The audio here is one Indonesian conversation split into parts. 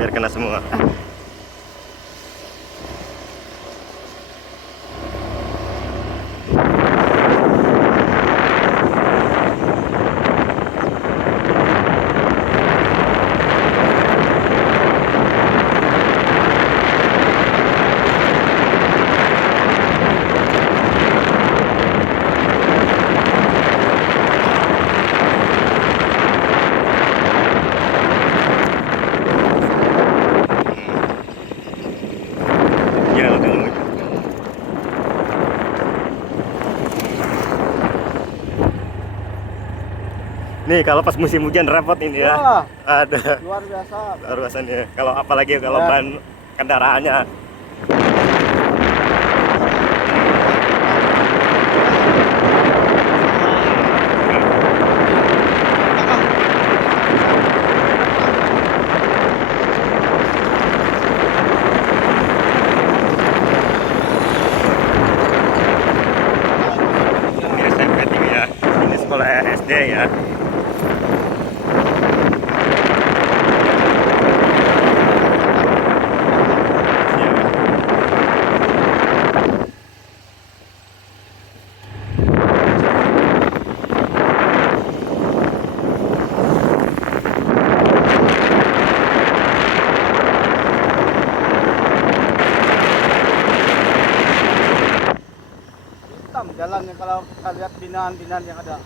biar kena semua. Ya, udah lama. Nih kalau pas musim hujan repot ini ya. Wah, Ada luar biasa. luar biasa nih. Kalau apalagi kalau Ya. ban kendaraannya. Ini SMP 3 ya. Ini sekolah SD ya. Hitam jalannya kalau kita lihat binaan-binaan yang ada.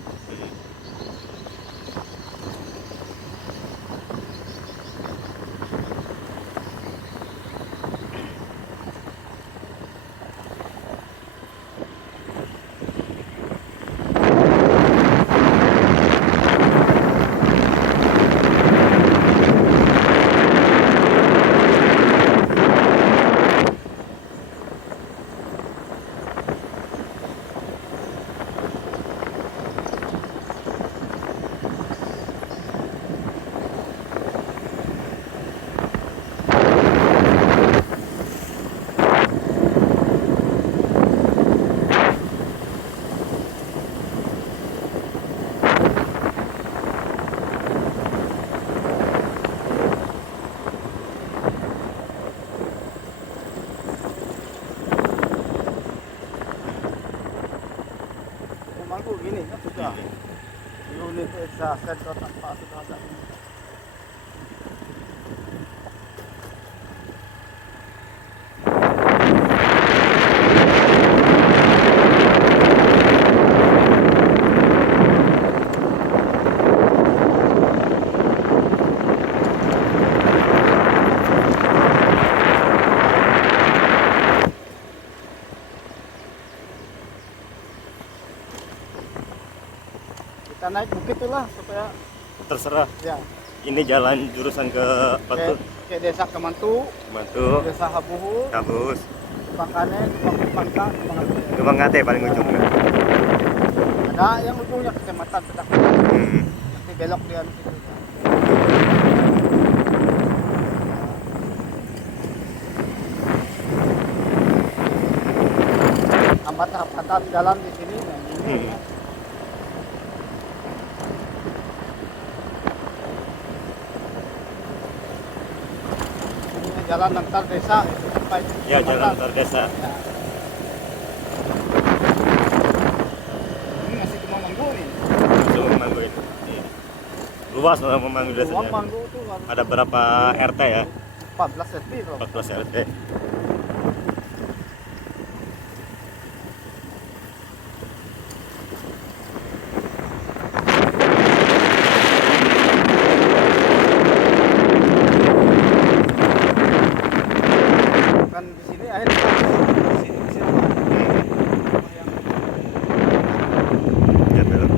Memangku gini kan sudah. Unit exhaust tanpa sudah ada. Kita naik bukit itulah supaya Terserah. ya Ini jalan jurusan ke Batu, ke desa Kemantu, Batu, desa Habuhu, Kabus, Bangkane, Bangka, Gebang Ngate paling ujung. ada yang ujungnya kecamatan Pedak. Hmm. Nanti belok dia situ. Hambatan jalan di sini nah ini. Hmm. Ini jalan antar desa itu sampai Ya, jalan kecamatan. antar desa. Ya. Ini masih cuma manggu nih. Itu Memanggu ini. Iya. Luas lah Memanggu Uang desanya. manggu tuh Ada berapa RT ya? 14 RT loh. 14 RT. Kan di sini akhirnya di sini di sini. Yang Ya, belok.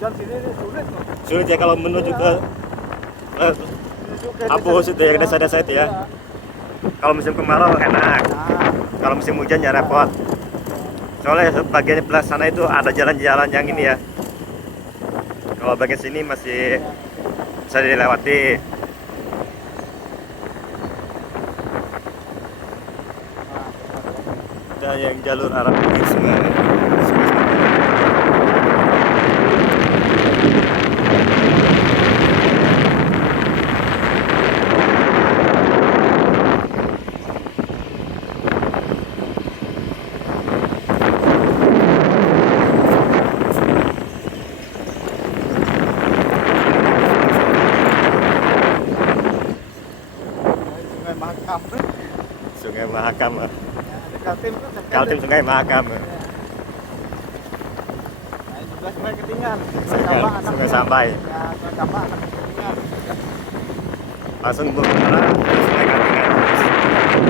hujan sini ini sulit loh. Sulit ya kalau menuju ke Menuju ke Abus itu ya, ke desa-desa itu ya. Iya. Kalau musim kemarau enak, Nah, kalau musim hujan ya repot. Soalnya bagian belah sana itu ada jalan-jalan yang ini ya. Kalau bagian sini masih bisa dilewati. Ada yang jalur arah pinggir sungai. Sungai Mahakam. Sungai Mahakam. Ya, ada Kaltim tuh. Kaltim Sungai Mahakam. Nah, ini juga Sungai Ketingan. Sungai Sampai. Ya, Sungai Kambang anak Ketingan. Langsung ke Sungai Katingan. Ini.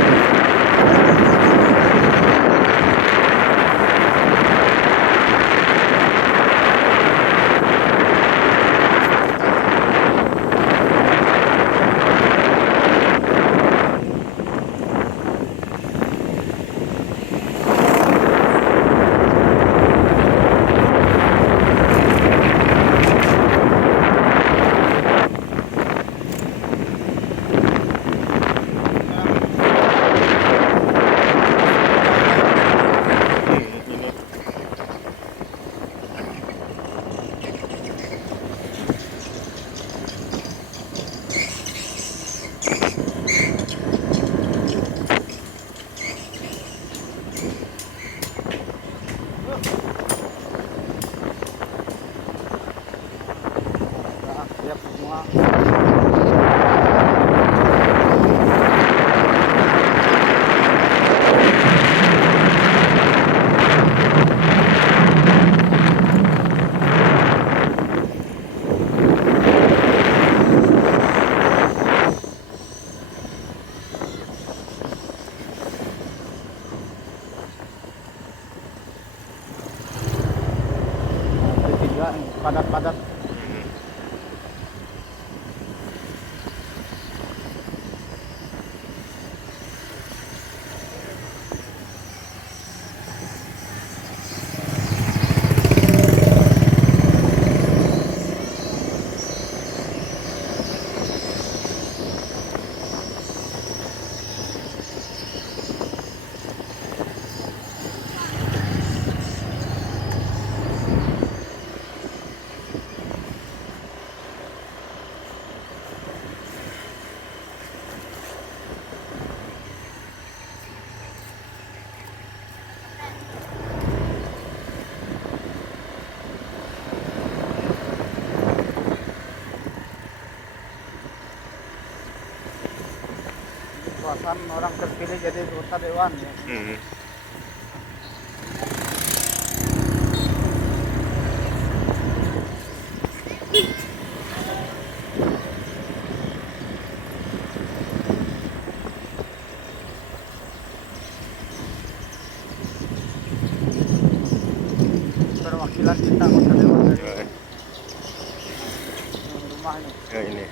Nah, siap semua. Tiga nih, padat-padat. Kawasan orang terpilih jadi anggota dewan ya. Perwakilan kita anggota dewan dari rumah ini. Ya, ini.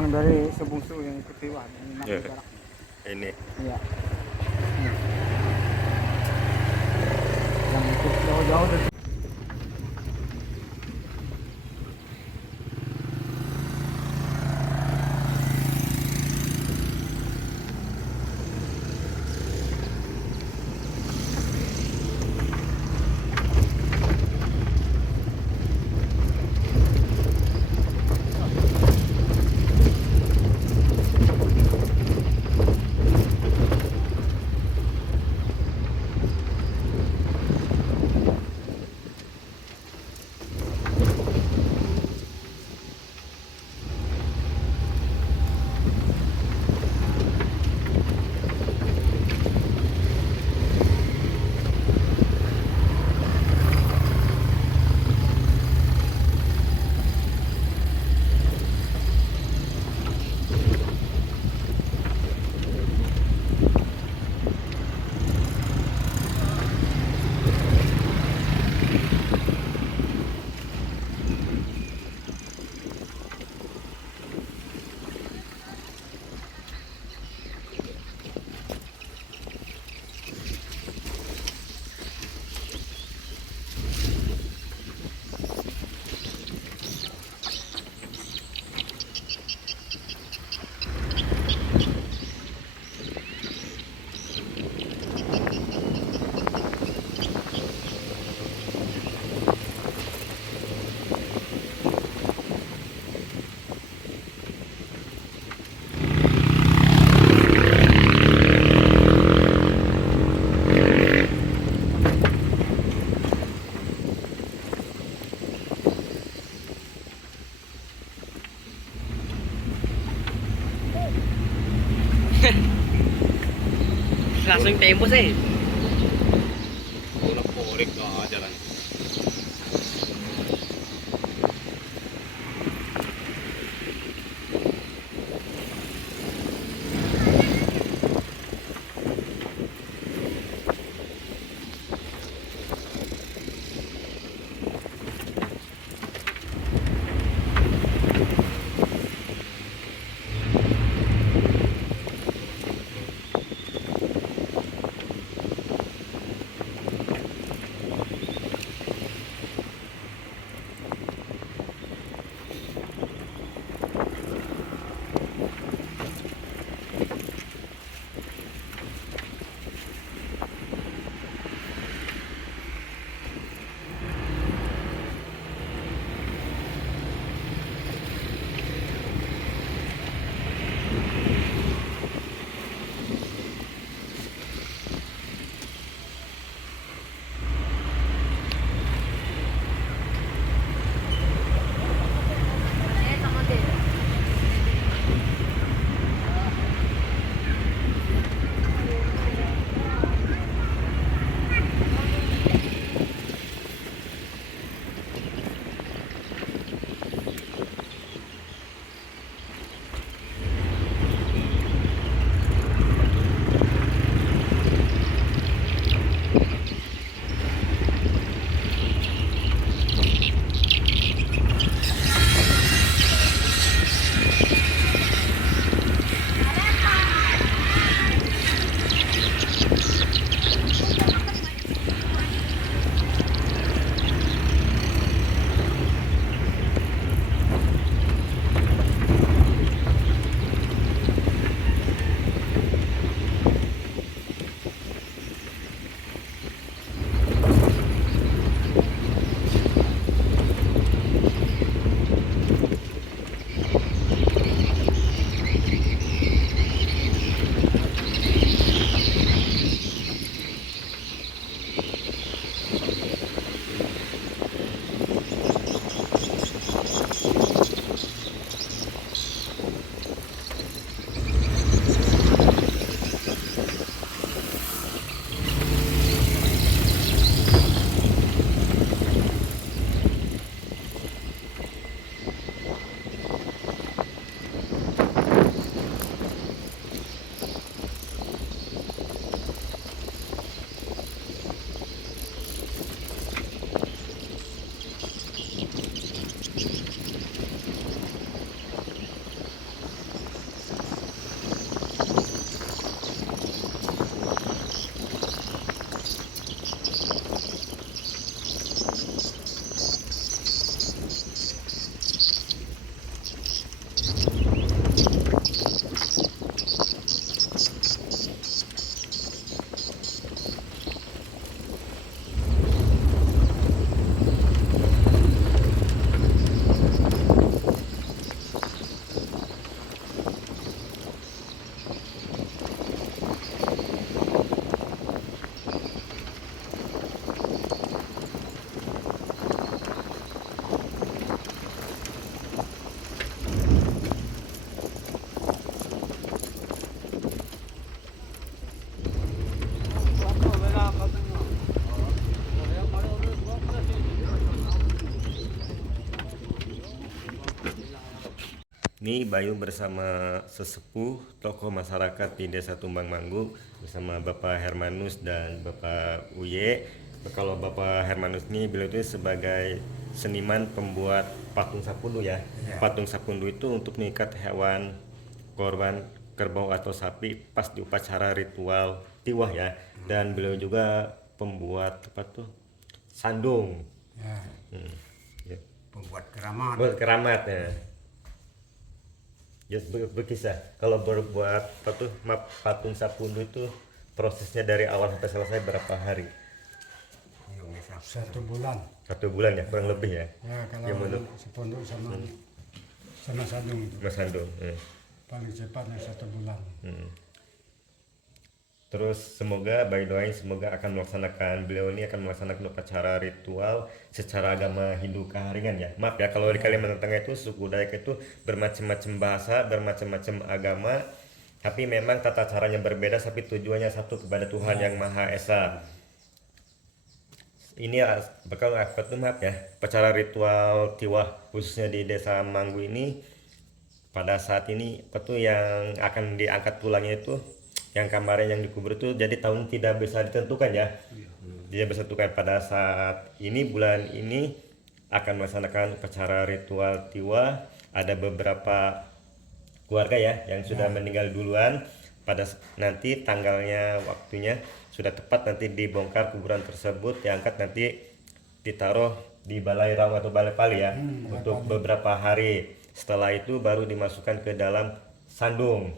yang dari sebungsu yang ikut Iwan yang naik Iya. jarak. Ini. Iya. Iya. Yang ikut jauh-jauh dari Langsung tembus eh. Unek-unek jalan. ini Bayu bersama sesepuh tokoh masyarakat di Desa Tumbang Manggu bersama Bapak Hermanus dan Bapak Uye. Kalau Bapak Hermanus ini beliau itu sebagai seniman pembuat patung sapundu ya. Patung sapundu itu untuk mengikat hewan korban kerbau atau sapi pas di upacara ritual tiwah ya. Dan beliau juga pembuat apa tuh? Sandung. Ya, Ya. pembuat keramat. Buat keramat ya. Ya berkisah. Kalau berbuat patung sapundu itu prosesnya dari awal sampai selesai berapa hari? Iya, bisa 1 bulan. 1 bulan ya, kurang lebih ya. Ya, kalau Ya, menurut sepondok sama sandung itu Mas Sandung. paling cepatnya 1 bulan. Terus semoga Bayu doain semoga beliau ini akan melaksanakan upacara ritual secara agama Hindu Kaharingan ya. Maaf ya kalau di Kalimantan Tengah itu suku Dayak itu bermacam-macam bahasa, bermacam-macam agama, tapi memang tata caranya berbeda tapi tujuannya satu kepada Tuhan Yang Maha Esa. Ini bakal apa tuh maaf ya, upacara ritual tiwah khususnya di Desa Manggu ini pada saat ini apa tuh yang akan diangkat tulangnya itu yang kemarin yang dikubur itu jadi tahun tidak bisa ditentukan ya. Dia bisa ditentukan pada saat ini bulan ini akan melaksanakan upacara ritual tiwah. Ada beberapa keluarga ya yang sudah meninggal duluan. Pada nanti tanggalnya waktunya sudah tepat nanti dibongkar kuburan tersebut diangkat nanti ditaruh di Balai Raung atau Balai Pali ya untuk beberapa hari. Setelah itu baru dimasukkan ke dalam sandung.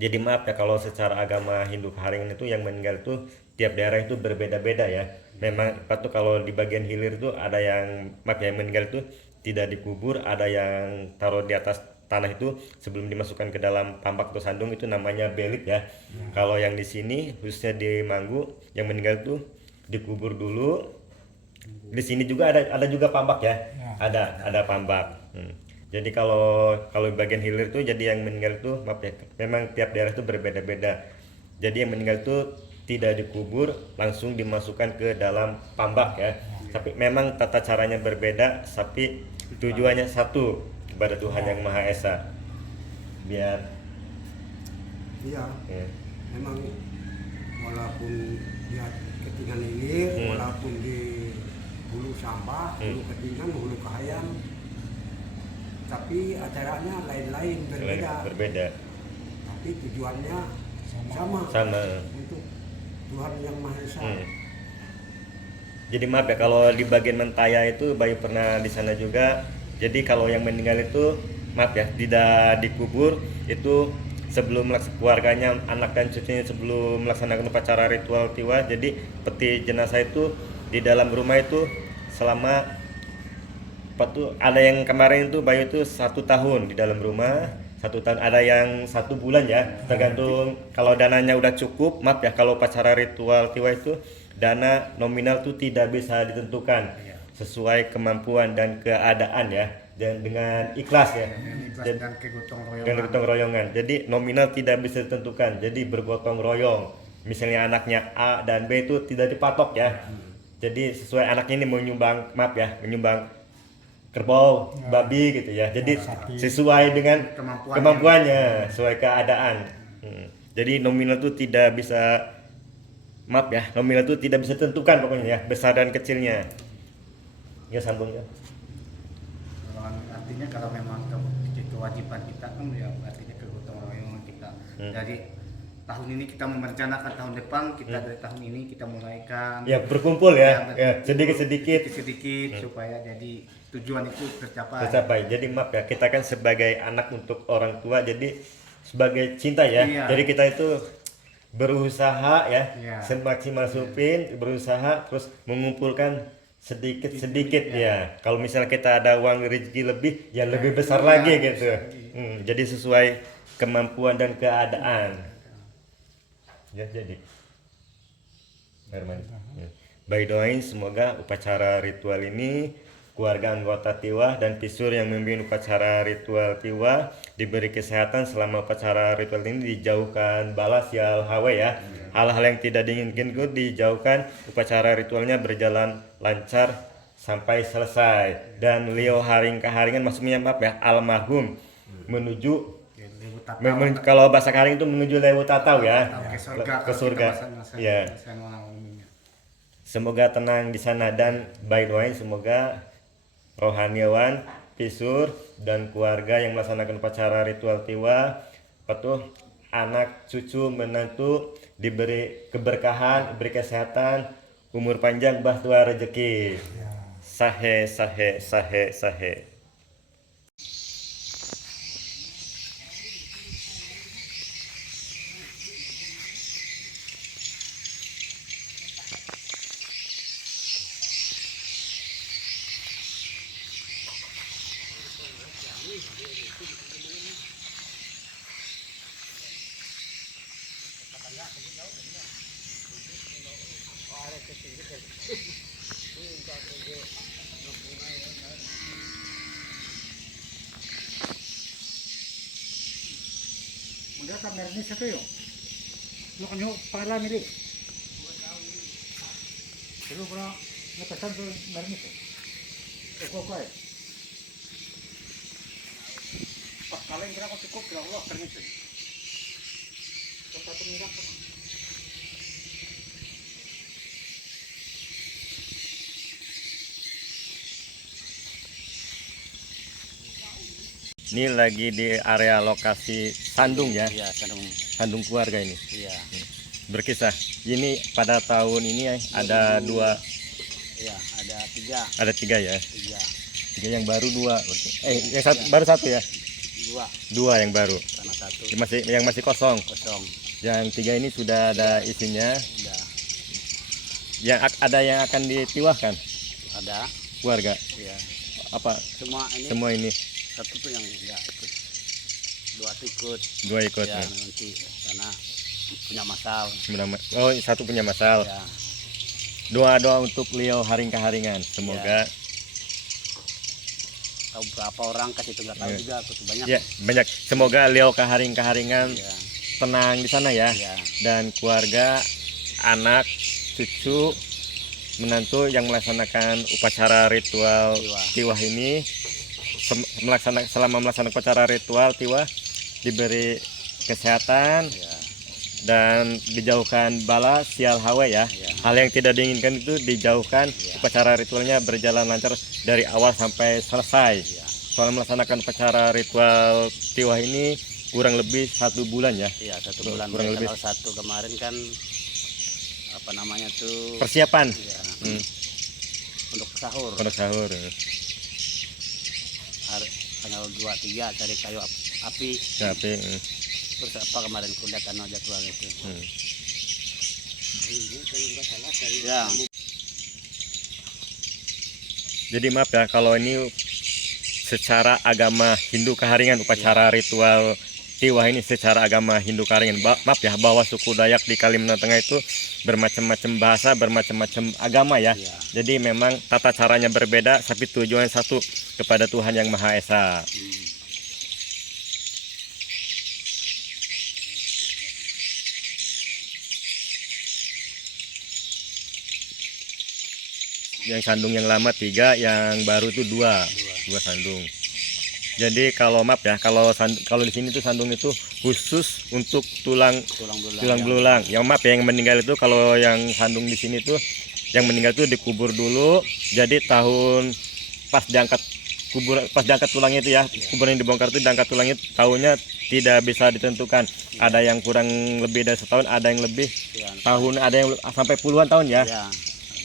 Jadi maaf ya kalau secara agama Hindu Kaharingan itu yang meninggal itu tiap daerah itu berbeda-beda ya. Memang apa tuh kalau di bagian hilir itu ada yang maaf ya yang meninggal itu tidak dikubur, ada yang taruh di atas tanah itu sebelum dimasukkan ke dalam tambak atau sandung itu namanya belit ya. Kalau yang di sini khususnya di Manggu yang meninggal itu dikubur dulu. Di sini juga ada juga pambak ya. Ada pambak. Jadi kalau di bagian hilir tuh jadi yang meninggal tuh maaf ya memang tiap daerah itu berbeda-beda. Jadi yang meninggal tuh tidak dikubur langsung dimasukkan ke dalam pambak ya. Tapi memang tata caranya berbeda tapi tujuannya satu kepada Tuhan Yang Maha Esa. Biar Iya, ya. memang walaupun dia ketinggalan hilir, walaupun di hulu sampah, hulu ketinggalan, hulu kahayam, tapi acaranya lain-lain berbeda. Tapi tujuannya sama untuk Tuhan Yang Maha Esa. Jadi maaf ya kalau di bagian Mentaya itu Bayu pernah di sana juga. Jadi kalau yang meninggal itu maaf ya tidak dikubur itu sebelum keluarganya anak dan cucunya sebelum melaksanakan upacara ritual tiwah. Jadi peti jenazah itu di dalam rumah itu selama apa tuh ada yang kemarin itu Bayu itu 1 tahun di dalam rumah, 1 tahun, ada yang 1 bulan ya tergantung kalau dananya udah cukup. Maaf ya kalau upacara ritual tiwah itu dana nominal tuh tidak bisa ditentukan sesuai kemampuan dan keadaan ya dan dengan ikhlas ya Dan kegotong dengan gotong royongan. Jadi nominal tidak bisa ditentukan jadi bergotong royong. Misalnya anaknya A dan B itu tidak dipatok ya. Jadi sesuai anaknya ini menyumbang menyumbang kerbau, babi gitu ya. Jadi sesuai dengan kemampuannya, sesuai keadaan. Jadi nominal itu tidak bisa nominal itu tidak bisa ditentukan pokoknya ya, besar dan kecilnya. Ya sambung ya. Artinya kalau memang kewajiban kita kan ya artinya kegotong royongan kita. Dari tahun ini kita merencanakan tahun depan kita dari tahun ini kita mulaikan Ya berkumpul ya sedikit-sedikit supaya jadi tujuan itu tercapai. Jadi maaf ya kita kan sebagai anak untuk orang tua jadi sebagai cinta ya. Jadi kita itu berusaha ya semaksimal mungkin berusaha terus mengumpulkan sedikit-sedikit ya. Kalau misalnya kita ada uang rezeki lebih ya lebih besar lagi gitu. Jadi sesuai kemampuan dan keadaan. Ya jadi Herman. Baik doain semoga upacara ritual ini keluarga anggota tiwah dan pisur yang memimpin upacara ritual tiwah diberi kesehatan selama upacara ritual ini, dijauhkan bala sial hawa ya. Hal-hal yang tidak diinginkan itu dijauhkan, upacara ritualnya berjalan lancar sampai selesai. Dan Leo Haring-Kaharingan maksudnya maaf ya, almarhum menuju Lewu Tatau. kalau bahasa Kaharing itu menuju Lewu Tatau ya. Ke surga. Ke surga. Ya. Semoga tenang di sana dan by the way semoga rohaniawan Pisur dan keluarga yang melaksanakan upacara ritual tiwa, anak, cucu, menantu diberi keberkahan, diberi kesehatan, umur panjang, bahtua rezeki. Sahe sahe sahe sahe. Udah tak merni satu yuk. Lo kan yuk pala mili. Terus kalau ngepesan tuh merni tuh. Kok ya? Pas kalian kira kok cukup kira Allah permisi. Satu minyak. Ini lagi di area lokasi sandung ya, Iya, Sandung. sandung keluarga ini. Iya. Berkisah. Ini pada tahun ini ada dua, Iya, ada 3. ada tiga ya. 3. Tiga yang baru dua. Yang satu baru satu ya. 2 Dua yang baru. sama 1 Yang masih kosong. kosong. Yang tiga ini sudah ada isinya. Udah Ada yang akan ditiwahkan ada. keluarga. Iya. Apa Semua ini semua ini? satu tuh yang enggak ikut. 2 tuh ikut. Dua ikut. Ya, Ya. nanti karena punya masal. Oh, satu punya masal. Ya. Doa-doa untuk Leo Haring-Kaharingan. Semoga Tahu berapa orang kasih itu enggak tahu Iya. juga, aku tuh banyak. ya banyak. Semoga Leo Kaharing-Kaharingan Iya. tenang di sana ya. Iya. Dan keluarga, anak, cucu, menantu yang melaksanakan upacara ritual tiwah ini selama melaksanakan upacara ritual tiwah diberi kesehatan Iya. dan dijauhkan bala sial hawa ya. Iya. Hal yang tidak diinginkan itu dijauhkan. Iya. Upacara ritualnya berjalan lancar dari awal sampai selesai. Iya. Soal melaksanakan upacara ritual tiwah ini kurang lebih 1 bulan ya. Iya, 1 bulan. Kurang lebih. Kalau 1 kemarin kan apa namanya tuh Persiapan ya, untuk sahur. untuk sahur. Tanggal 23 cari kayu api. Tapi Terus apa kemarin kulihat jadwal itu. Ya. jadi maaf ya kalau ini secara agama Hindu Kaharingan upacara ritual tiwah ini secara agama Hindu Kaharingan. Maaf ya bahwa suku Dayak di Kalimantan Tengah itu bermacam-macam bahasa, bermacam-macam agama ya. Iya. Jadi memang tata caranya berbeda tapi tujuan satu kepada Tuhan Yang Maha Esa. Yang sandung yang lama 3, yang baru itu 2 sandung. Jadi kalau maaf ya, kalau di sini tuh sandung itu khusus untuk tulang belulang. Yang maaf ya, yang meninggal itu kalau yang sandung di sini tuh yang meninggal itu dikubur dulu. Jadi tahun pas diangkat tulangnya itu ya, kuburan yang dibongkar itu diangkat tulangnya, tahunnya tidak bisa ditentukan. Ada yang kurang lebih dari setahun, ada yang lebih tahun, ada yang sampai puluhan tahun ya. Ya,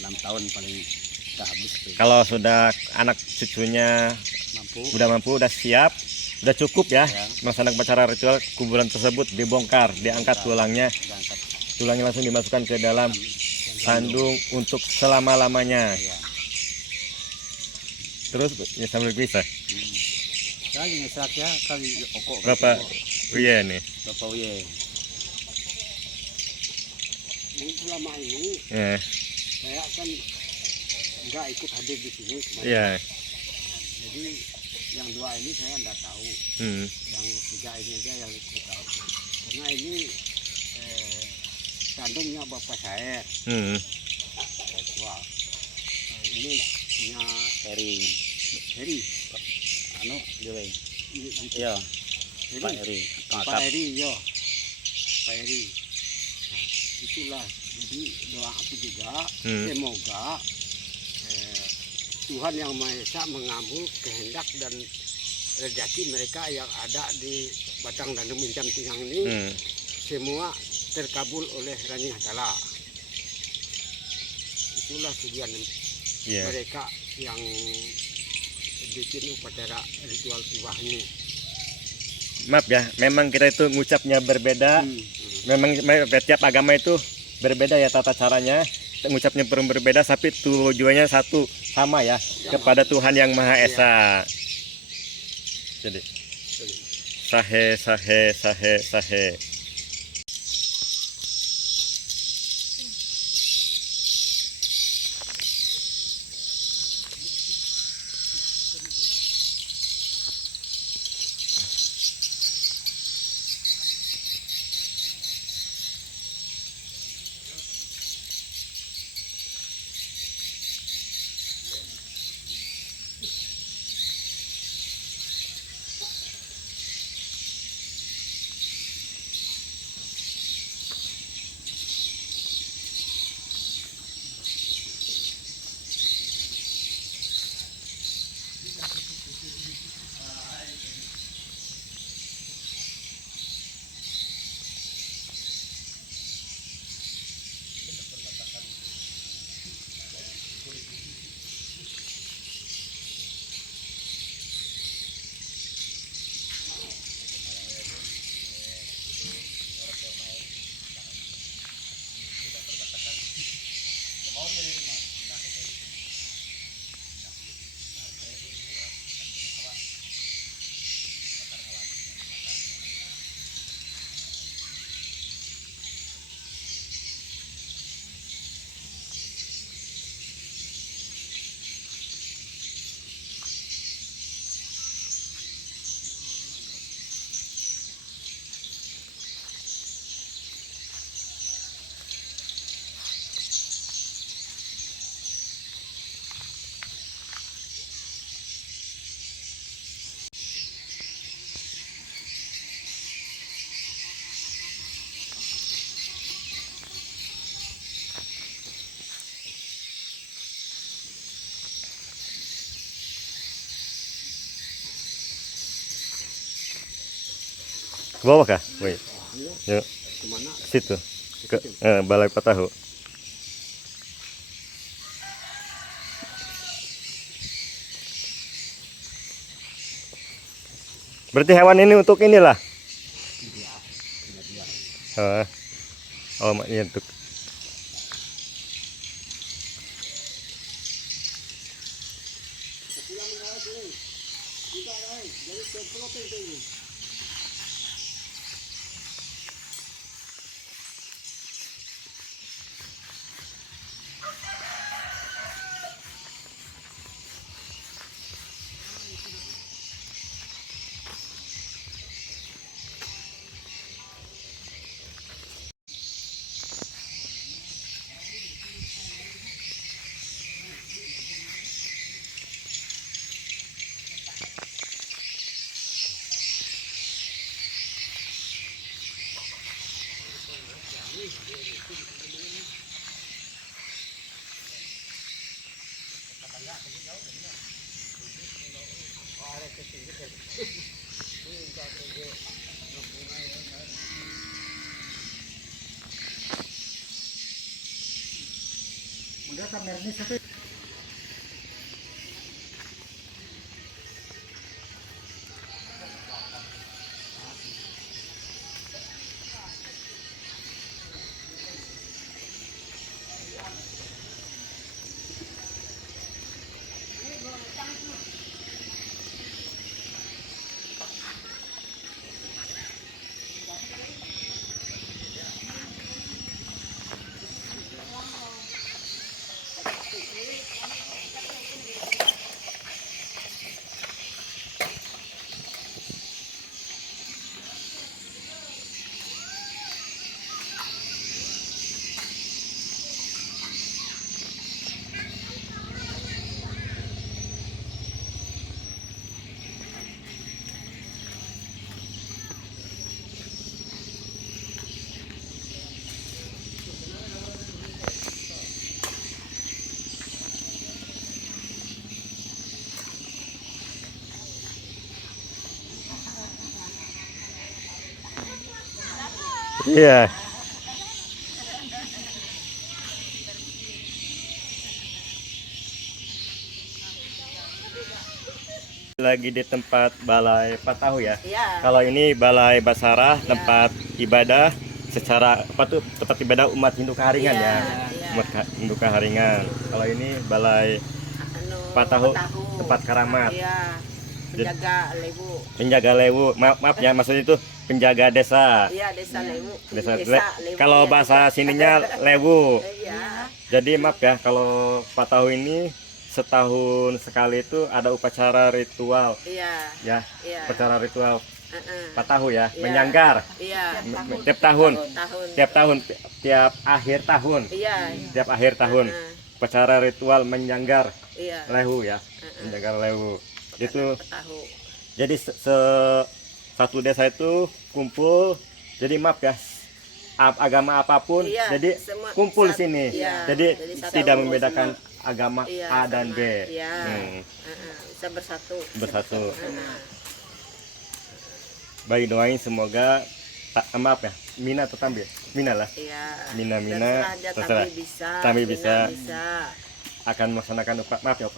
6 tahun paling udah habis tuh. Kalau sudah anak cucunya Mampu. udah siap, udah cukup ya, Ya. melaksanakan upacara ritual, kuburan tersebut dibongkar, diangkat tulangnya, Diangkat. tulangnya langsung dimasukkan ke dalam sandung untuk selama-lamanya. Ya. Terus ya sambil bisa. Lagi ngesak ya kali okok. Berapa? Iya nih. Berapa uye? Ini selama ini Ya, saya kan nggak ikut hadir di sini kemarin. iya. Jadi yang 2 ini saya nggak tahu. Hmm. Yang 3 ini aja yang saya tahu. Karena ini sandungnya bapak saya Hmm. tua. Ini punya Eri. Heri. Anu, Dewe. Gitu. Iya, Heri. Pak Eri. Pak Kakak. Heri, yo. Pak Heri. Nah, itulah. Jadi doa aku juga, semoga Tuhan Yang Maha Esa mengambil kehendak dan rezeki mereka yang ada di Batang dan Mincam Tingang ini, semua terkabul oleh Rani Hatala. Itulah tujuan Iya. mereka yang bikin upacara ritual tiwah ini. Maaf ya, memang kita itu ngucapnya berbeda. Memang tiap agama itu berbeda ya tata caranya. Ngucapnya berbeda, tapi tujuannya satu, sama ya, kepada Tuhan Yang Maha Esa. Jadi sahe sahe sahe sahe. Ke bawah kah? Woi. Yuk, Kemana? situ. Ke Balai Patahu. Berarti hewan ini untuk inilah. Oh, iya untuk. Udah kamar ini satu. Iya. Lagi di tempat Balai Patahu ya. Iya. Kalau ini Balai Basarah, tempat ibadah secara apa tuh, tempat ibadah umat Hindu Kaharingan Iya, ya. iya. Umat Hindu Kaharingan. Kalau ini Balai Anu, Patahu, tempat karamat. Iya. Penjaga Lewu. Penjaga Lewu. Maaf ya, maksudnya itu penjaga desa. Iya, Desa Lewu. Desa Lewu. kalau Iya, bahasa sininya Lewu. Iya. Jadi maaf ya, kalau Patahu ini setahun sekali itu ada upacara ritual Iya. ya. Iya. Upacara ritual Heeh. Patahu ya, Iya. menyanggar Iya. tiap tahun. Tahun. Tiap akhir tahun. Iya. Tiap akhir tahun. Heeh. Upacara ritual menyanggar Iya. lewu ya. Menyanggar lewu. Itu Tahu. jadi satu desa itu kumpul. Jadi maaf ya, agama apapun Iya, jadi semua kumpul di satu. sini. Iya, Jadi jadi satu. tidak membedakan agama Iya, A dan sama. B. Iya. Hmm, Bisa bersatu. bersatu. Heeh. Baik, doain semoga maaf ya, Mina atau Tambi? Mina lah. Iya. Mina, Terserah aja, terserah. Tambi bisa. Tambi Mina bisa. bisa. Akan melaksanakan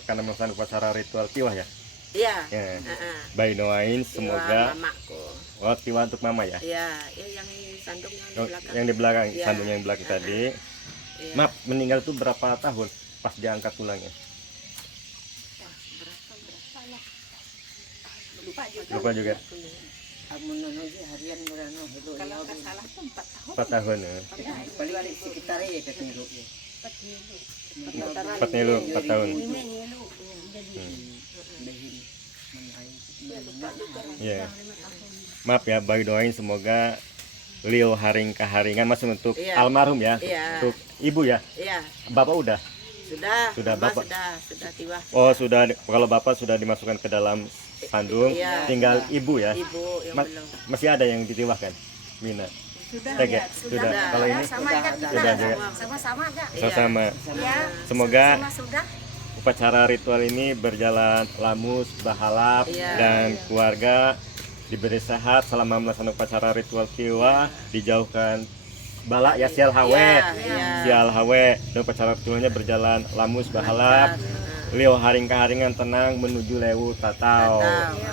karena melaksanakan upacara ritual tiwah ya. Iya. Ya. Heeh. Baik, doain Tiwa semoga mamaku. tiwah untuk mama ya. Iya, yang sandung yang di Oh, belakang. yang di belakang, Iya. sandung yang di belakang tadi. Iya. Maaf, meninggal tuh berapa tahun pas diangkat tulangnya? Lupa juga. Kalau nggak salah tuh 4 tahun. 4 tahun ya. Paling sekitar ya katanya. 4 nilu, 4 tahun. Iya. Maaf ya, bagi doain semoga Leo Haring Kaharingan masih untuk Iya. almarhum ya. Iya. Untuk ibu ya. Iya, Bapak udah. sudah Bapak. sudah tiba. Oh, sudah. Kalau Bapak sudah dimasukkan ke dalam sandung, Iya. tinggal ibu ya. Ibu yang Ma- belum. Masih ada yang ditiwahkan? Mina. Sudah, Tega? ya, Sudah. Kalau ini sama aja kita. Sudah juga. Sama-sama aja. sama. Ya. Semoga Sama sudah. upacara ritual ini berjalan lamus, bahalap, Iya. dan keluarga diberi sehat selama melaksanakan upacara ritual tiwa, dijauhkan bala ya sial hawe, Iya. sial hawe, dan upacara ritualnya berjalan lamus, bahalap, Leo Haring Kaharingan tenang menuju Lewu Tatau,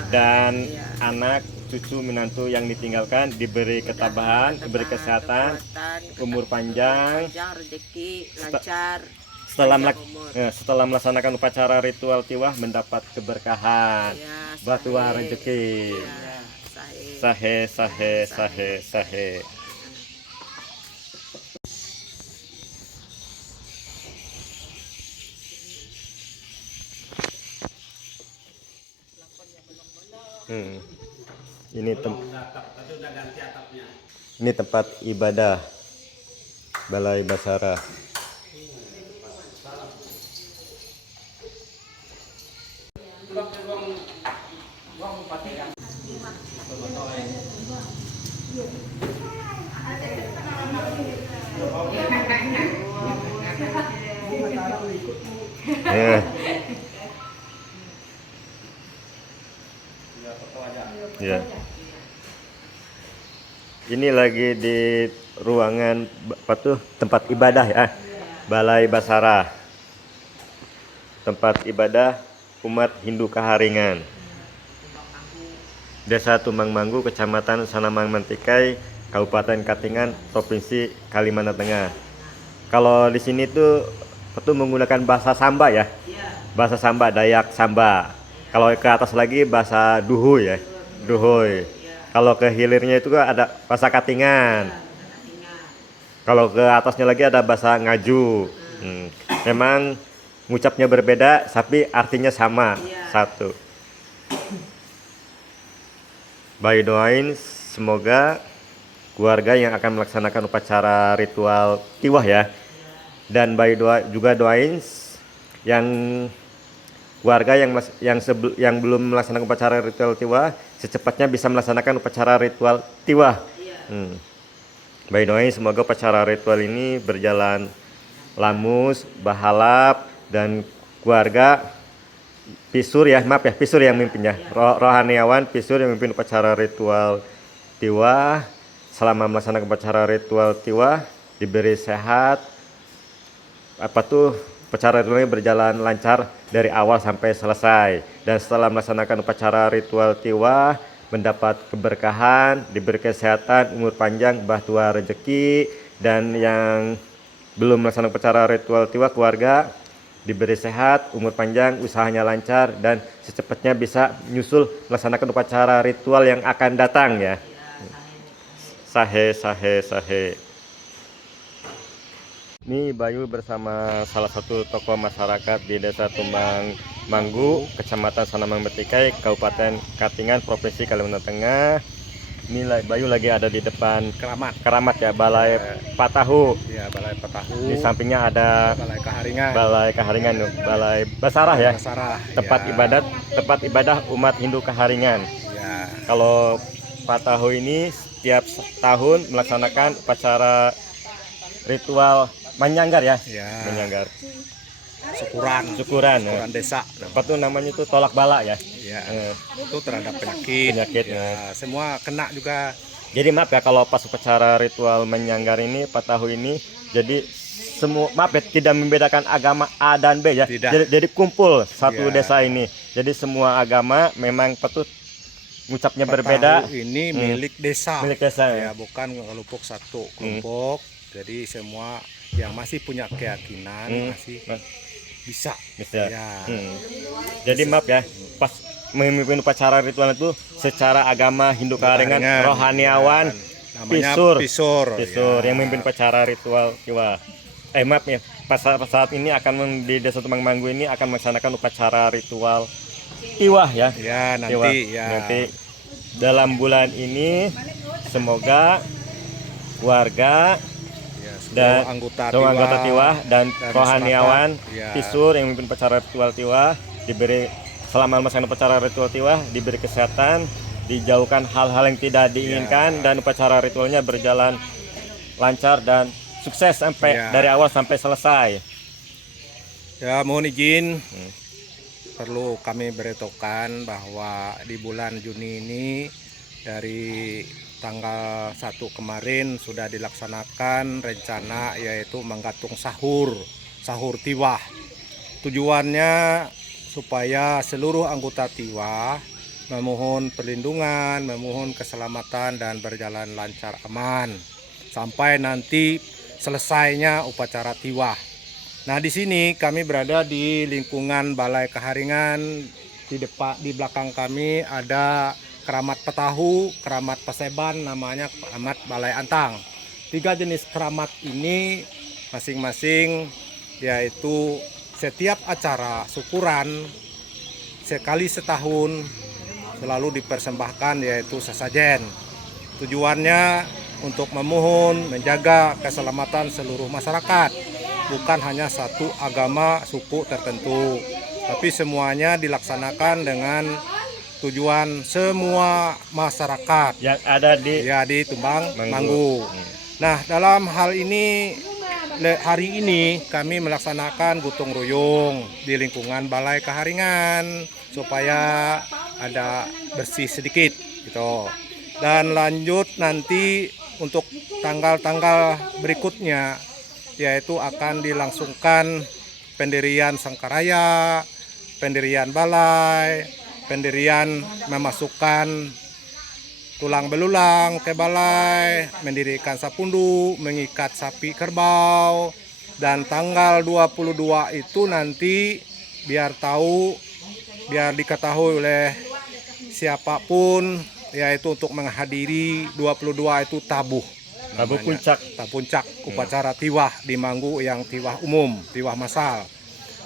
dan Iya. anak cucu menantu yang ditinggalkan diberi ketabahan, diberi kesehatan, umur panjang. Rezeki lancar. Setelah melaksanakan upacara ritual tiwah mendapat keberkahan, Ya, batuah rezeki. Ya, sahih. Sahe. Hmm. Ini tempat ibadah Balai Basarah. Ya. Ya. Ini lagi di ruangan apa tuh, tempat ibadah ya, Balai Basarah, tempat ibadah umat Hindu Kaharingan, Desa Tumbang Manggu, Kecamatan Sanamang Mantikai, Kabupaten Katingan, Provinsi Kalimantan Tengah. Kalau di sini tuh menggunakan bahasa Samba ya, bahasa Samba, Dayak Samba. Kalau ke atas lagi bahasa Duhuy ya, Duhuy. Kalau ke hilirnya itu ada bahasa Katingan. Kalau ke atasnya lagi ada bahasa Ngaju. Memang ngucapnya berbeda, tapi artinya sama, satu. Baik, doain semoga keluarga yang akan melaksanakan upacara ritual tiwah ya. Dan baik juga doain yang warga yang belum melaksanakan upacara ritual tiwah secepatnya bisa melaksanakan upacara ritual tiwah. Baik, doain semoga upacara ritual ini berjalan lamus, bahalap, dan keluarga Pisur ya, maaf ya, Pisur yang memimpinnya. Rohaniawan Pisur yang memimpin upacara ritual tiwah selama melaksanakan upacara ritual tiwa diberi sehat, upacara ritualnya berjalan lancar dari awal sampai selesai, dan setelah melaksanakan upacara ritual tiwa mendapat keberkahan, diberi kesehatan, umur panjang, bahtera rezeki, dan yang belum melaksanakan upacara ritual tiwa keluarga diberi sehat, umur panjang, usahanya lancar, dan secepatnya bisa menyusul melaksanakan upacara ritual yang akan datang ya. Sahe, sahe, sahe. Ini Bayu bersama salah satu tokoh masyarakat di Desa Tumbang Manggu, Kecamatan Sanamang Betikai, Kabupaten Katingan, Provinsi Kalimantan Tengah. Ini Bayu lagi ada di depan Keramat ya, Balai Patahu. Ya, Balai Patahu. Di sampingnya ada Balai Kaharingan. Balai Basarah ya. Basarah. Tempat ibadah umat Hindu Kaharingan. Ya. Kalau Patahu ini setiap tahun melaksanakan upacara ritual Manyanggar ya. Ya. Manyanggar. Syukuran Ya. desa. Apa tuh namanya itu tolak bala ya. Ya. Itu terhadap penyakit. Ya. Semua kena juga. Jadi maaf ya kalau pas upacara ritual Manyanggar ini Patahu ini, jadi semua maaf ya, tidak membedakan agama A dan B ya. Tidak. Jadi kumpul satu Ya. desa ini. Jadi semua agama memang ngucapnya Patahu berbeda. ini milik desa. Milik desa ya. Ya, bukan kelompok satu kelompok. Jadi semua yang masih punya keyakinan masih bisa. Ya. Jadi maaf ya, pas memimpin upacara ritual itu secara agama Hindu Kaharingan, rohaniawan, namanya Pisur ya. yang memimpin upacara ritual tiwa. Maaf ya, pas saat ini akan di Desa Tumbang Manggu ini akan melaksanakan upacara ritual tiwa ya. Ya, Tiwa. Nanti dalam bulan ini semoga warga dan anggota tiwa dan rohaniawan ya. Pisur yang memimpin upacara ritual tiwa diberi selama melaksanakan upacara ritual tiwa diberi kesehatan, dijauhkan hal-hal yang tidak diinginkan, dan upacara ritualnya berjalan lancar dan sukses sampai dari awal sampai selesai. Ya, mohon izin perlu kami beritahukan bahwa di bulan Juni ini dari tanggal 1 kemarin sudah dilaksanakan rencana yaitu menggantung sahur tiwah. Tujuannya supaya seluruh anggota tiwah memohon perlindungan, memohon keselamatan dan berjalan lancar aman sampai nanti selesainya upacara tiwah. Nah, di sini kami berada di lingkungan Balai Kaharingan. Di belakang kami ada Keramat Patahu, Keramat Paseban, namanya Keramat Balai Antang. 3 jenis keramat ini masing-masing yaitu setiap acara syukuran sekali setahun selalu dipersembahkan yaitu sesajen. Tujuannya untuk memohon menjaga keselamatan seluruh masyarakat, bukan hanya satu agama suku tertentu, tapi semuanya dilaksanakan dengan tujuan semua masyarakat Yang ada di Tumbang Manggu. Nah, dalam hal ini hari ini kami melaksanakan gotong royong di lingkungan Balai Kaharingan supaya ada bersih sedikit gitu. Dan lanjut nanti untuk tanggal-tanggal berikutnya yaitu akan dilangsungkan pendirian sangkaraya, pendirian balai, pendirian memasukkan tulang belulang ke balai, mendirikan sapundu, mengikat sapi kerbau, dan tanggal 22 itu nanti biar diketahui oleh siapapun yaitu untuk menghadiri 22 itu tabuh puncak upacara tiwah di Manggu yang tiwah umum, tiwah massal.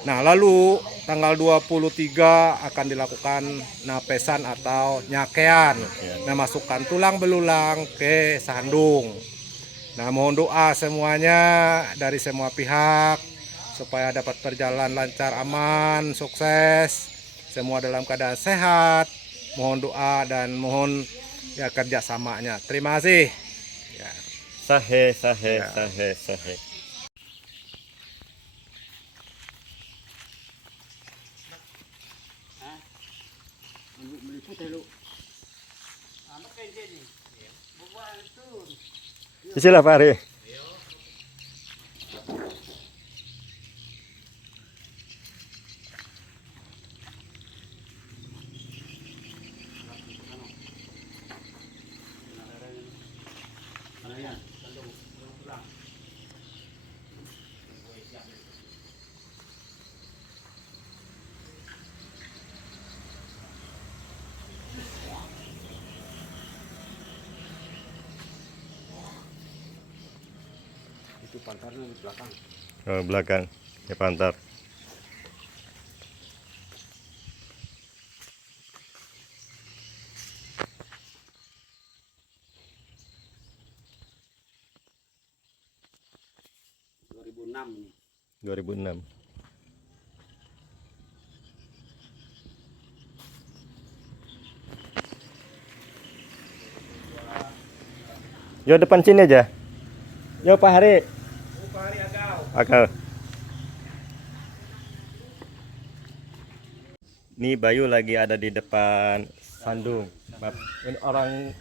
Nah, lalu tanggal 23 akan dilakukan napesan atau nyakean, memasukkan tulang belulang ke sandung. Nah, mohon doa semuanya dari semua pihak supaya dapat berjalan lancar, aman, sukses, semua dalam keadaan sehat. Mohon doa dan mohon kerjasamanya. Terima kasih. Sahe. Meliput lu. Bismillah Pak Hari. Itu pantarnya di belakang. Oh, belakang. Ya pantar. Ini. 2006. Yo depan sini aja. Yo Pak Hari. Pak Hari Agau. Ini Bayu lagi ada di depan Sandung. Ini orang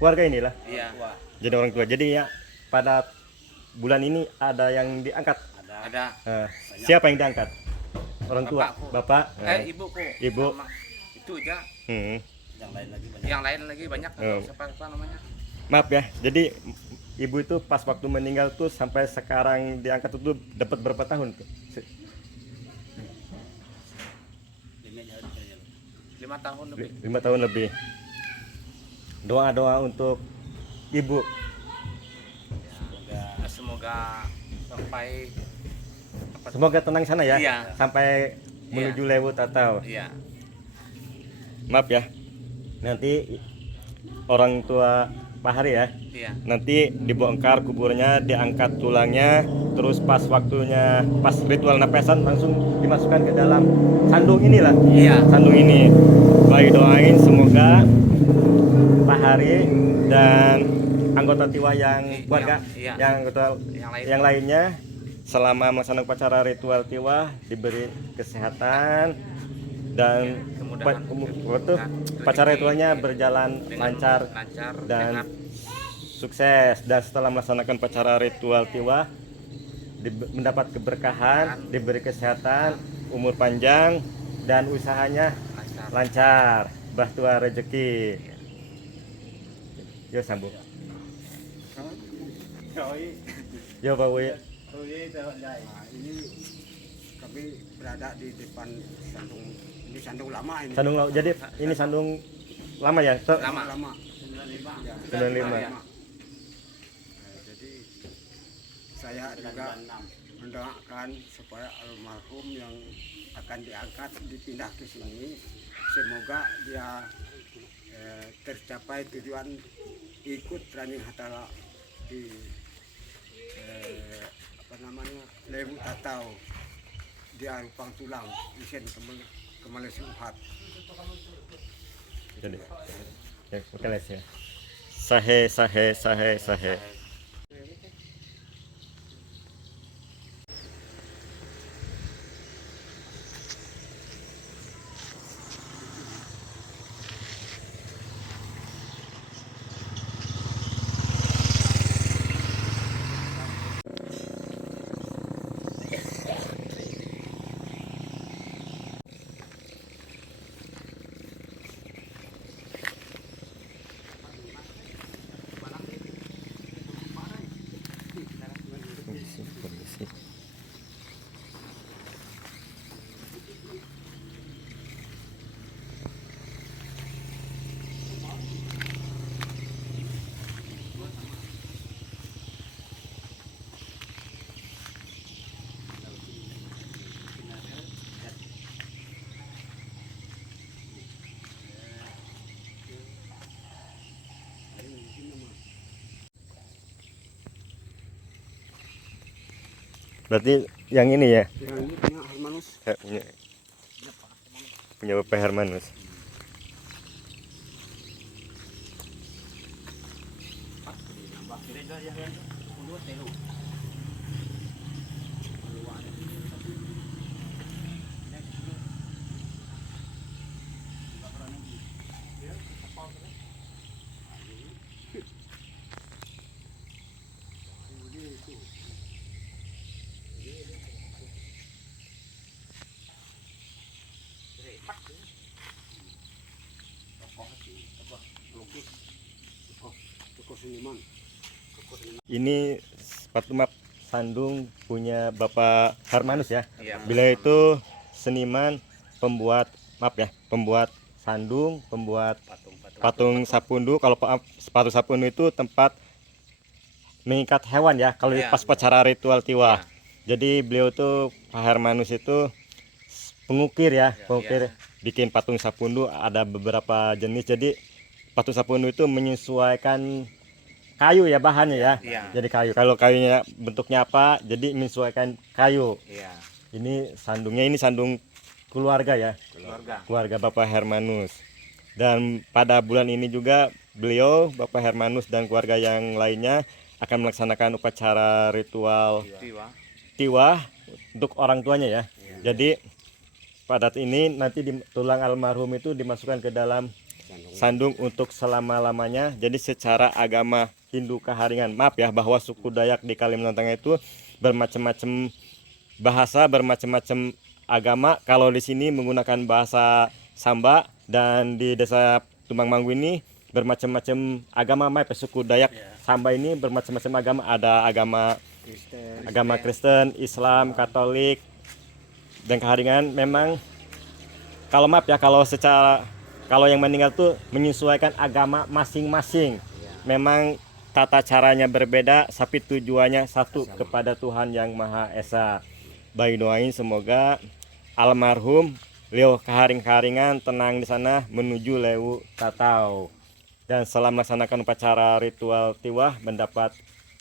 keluarga inilah. Iya. Jadi orang tua. Jadi ya pada bulan ini ada yang diangkat. Ada. Siapa yang diangkat? Orang tua. Bapakku. Bapak. Ibuku. Ibu. Sama itu aja. Hmm. Yang lain lagi banyak. Oh. Siapa namanya? Maaf ya. Jadi ibu itu pas waktu meninggal tuh sampai sekarang diangkat itu dapat berapa tahun tuh? 5 tahun lebih. 5 tahun lebih. Doa-doa untuk ibu. Semoga sampai Semoga tenang sana ya. Iya. Sampai menuju Lewu Tatau. iya. Maaf ya. Nanti orang tua Pak Hari ya. Iya. Nanti dibongkar kuburnya, diangkat tulangnya, terus pas waktunya, pas ritual napesan langsung dimasukkan ke dalam sandung inilah. Iya. Sandung ini. Baik, doain semoga Pak Hari dan anggota Tiwa yang keluarga, iya. yang anggota Yang yang lainnya selama melaksanakan upacara ritual Tiwa diberi kesehatan dan Kemudahan. upacara ritualnya berjalan lancar dan dengan sukses, dan setelah melaksanakan upacara ritual Tiwa mendapat keberkahan, diberi kesehatan, umur panjang dan usahanya lancar, bahtua rezeki. Yo sambung. Yo Pak Wuy. Nah, ini kami berada di depan sandung. Ini sandung lama ini. Sandung jadi ini sandung lama ya? Lama. 95. Jadi saya juga mendoakan supaya almarhum yang akan diangkat dipindah ke sini, semoga dia tercapai tujuan ikut Raning Hatala di Lewu Tatau, dia Rupang Tulang, isen kembali Uhat. Jadi ya, oke ya. Sahe. Kondisi. Berarti yang ini ya? Yang ini punya Hermanus. Punya Bapak Hermanus. ini sepatu map sandung punya Bapak Hermanus ya. Iya. Beliau itu seniman, pembuat pembuat sandung, pembuat patung sapundu. Kalau sepatu sapundu itu tempat mengikat hewan ya, kalau Iya. pas acara ritual tiwah. Jadi beliau tuh Pak Hermanus itu pengukir ya, pengukir bikin patung sapundu ada beberapa jenis. Jadi patung sapundu itu menyesuaikan kayu ya bahannya ya. Iya. Jadi kayu. Kalau kayunya bentuknya apa, jadi menyesuaikan kayu. Iya. Ini sandungnya ini sandung keluarga ya. Keluarga Bapak Hermanus. Dan pada bulan ini juga beliau Bapak Hermanus dan keluarga yang lainnya akan melaksanakan upacara ritual tiwah untuk orang tuanya ya. Jadi pada ini nanti tulang almarhum itu dimasukkan ke dalam sandung untuk selama-lamanya. Jadi secara agama Hindu Kaharingan, maaf ya, bahwa suku Dayak di Kalimantan Tengah itu bermacam-macam bahasa, bermacam-macam agama. Kalau di sini menggunakan bahasa Samba, dan di desa Tumbang Manggu ini bermacam-macam agama, maaf ya, suku Dayak Samba ini bermacam-macam agama. Ada agama Kristen, Islam, Katolik, dan Kaharingan. Memang kalau maaf ya, kalau yang meninggal tuh menyesuaikan agama masing-masing. Memang tata caranya berbeda, tapi tujuannya satu, kepada Tuhan Yang Maha Esa. Baik, doain semoga almarhum Leo Kaharingan tenang di sana menuju Lewu Tatau. Dan setelah melaksanakan upacara ritual tiwah mendapat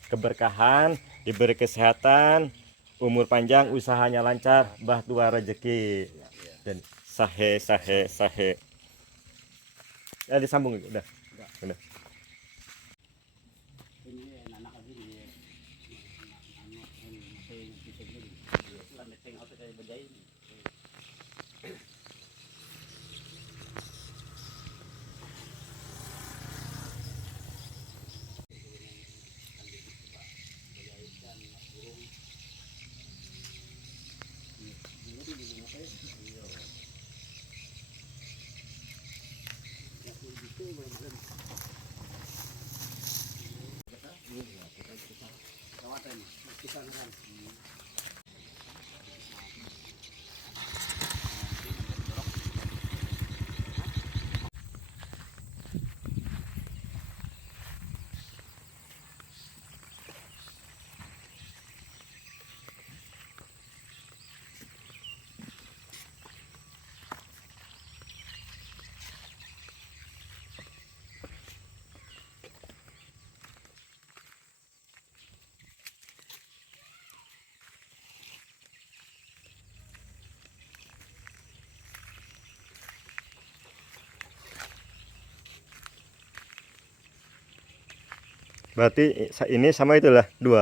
keberkahan, diberi kesehatan, umur panjang, usahanya lancar, bahtua rezeki. Dan sahe. Ya disambung udah. Berarti ini sama itulah 2.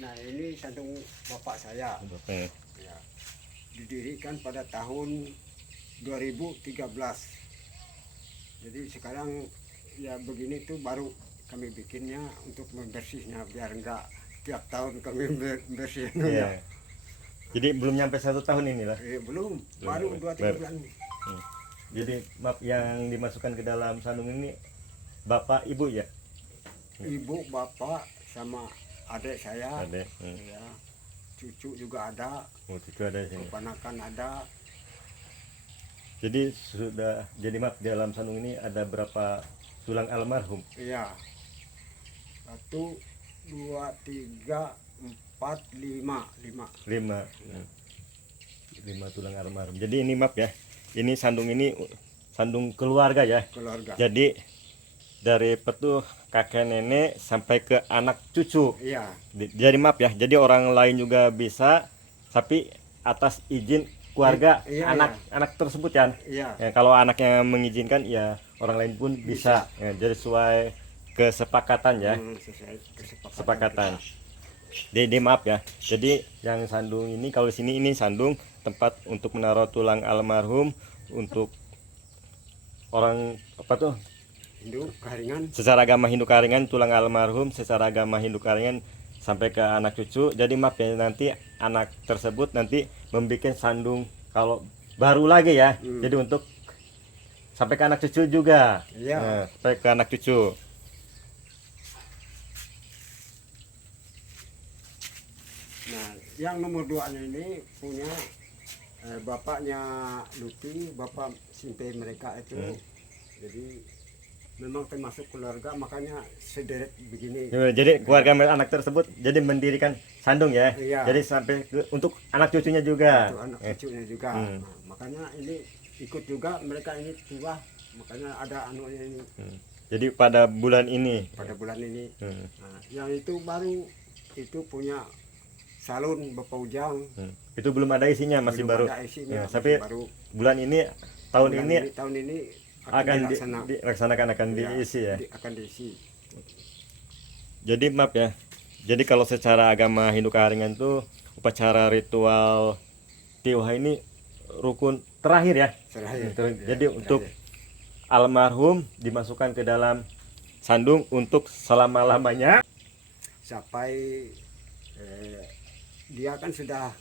Nah, ini sandung bapak saya. Ya, didirikan pada tahun 2013. Jadi sekarang ya begini tuh baru kami bikinnya untuk membersihnya biar enggak tiap tahun kami bersihin. Iya. Jadi belum nyampe 1 tahun inilah. Belum, baru 2-3 bulan. Jadi maaf, yang dimasukkan ke dalam sandung ini bapak ibu ya? Ibu, bapak, sama adik saya. Ada. Ya, cucu juga ada, Oh, itu ada di sini. keponakan ada. Jadi maaf, di dalam sandung ini ada berapa tulang almarhum? Iya. 1, 2, 3, 4, 5. 5 tulang almarhum. Jadi ini maaf ya, ini sandung keluarga ya. Keluarga. Jadi dari petuh kakek nenek sampai ke anak cucu. Iya. Jadi maaf ya, jadi orang lain juga bisa, tapi atas izin keluarga Iya, anak tersebut kan. Iya. Ya, kalau anaknya mengizinkan ya orang lain pun bisa. Ya, jadi sesuai kesepakatan ya. Sesuai Kesepakatan. Jadi maaf ya. Jadi yang sandung ini, kalau di sini ini sandung tempat untuk menaruh tulang almarhum untuk orang apa tuh Hindu Karingan. secara agama Hindu Karingan, tulang almarhum secara agama Hindu Karingan sampai ke anak cucu. Jadi maaf ya, nanti anak tersebut nanti membuat sandung kalau baru lagi ya. Jadi untuk sampai ke anak cucu juga. Iya. Nah, sampai ke anak cucu. Nah, yang nomor 2-nya ini punya bapaknya Luti, bapak Simpe mereka itu. Jadi memang termasuk keluarga, makanya sederet begini. Jadi keluarga anak tersebut jadi mendirikan sandung ya. Iya. Jadi sampai untuk anak cucunya juga. Untuk anak cucunya juga. Nah, makanya ini ikut juga mereka ini tua, makanya ada anunya ini Jadi pada bulan ini. pada bulan ini. Hmm. Nah, yang itu baru itu punya salon Bapak Ujang. Itu belum ada isinya, masih Belum baru. ada isinya, Ya, masih tapi baru. bulan ini tahun Bulan ini tahun ini akan dilaksanakan. dilaksanakan, akan Ya, diisi ya. akan diisi. Jadi maaf ya. Jadi kalau secara agama Hindu Karingan tuh upacara ritual tiwah ini rukun terakhir ya. Terakhir. Jadi Ya, untuk terakhir. almarhum dimasukkan ke dalam sandung untuk selama-lamanya. Sampai dia kan sudah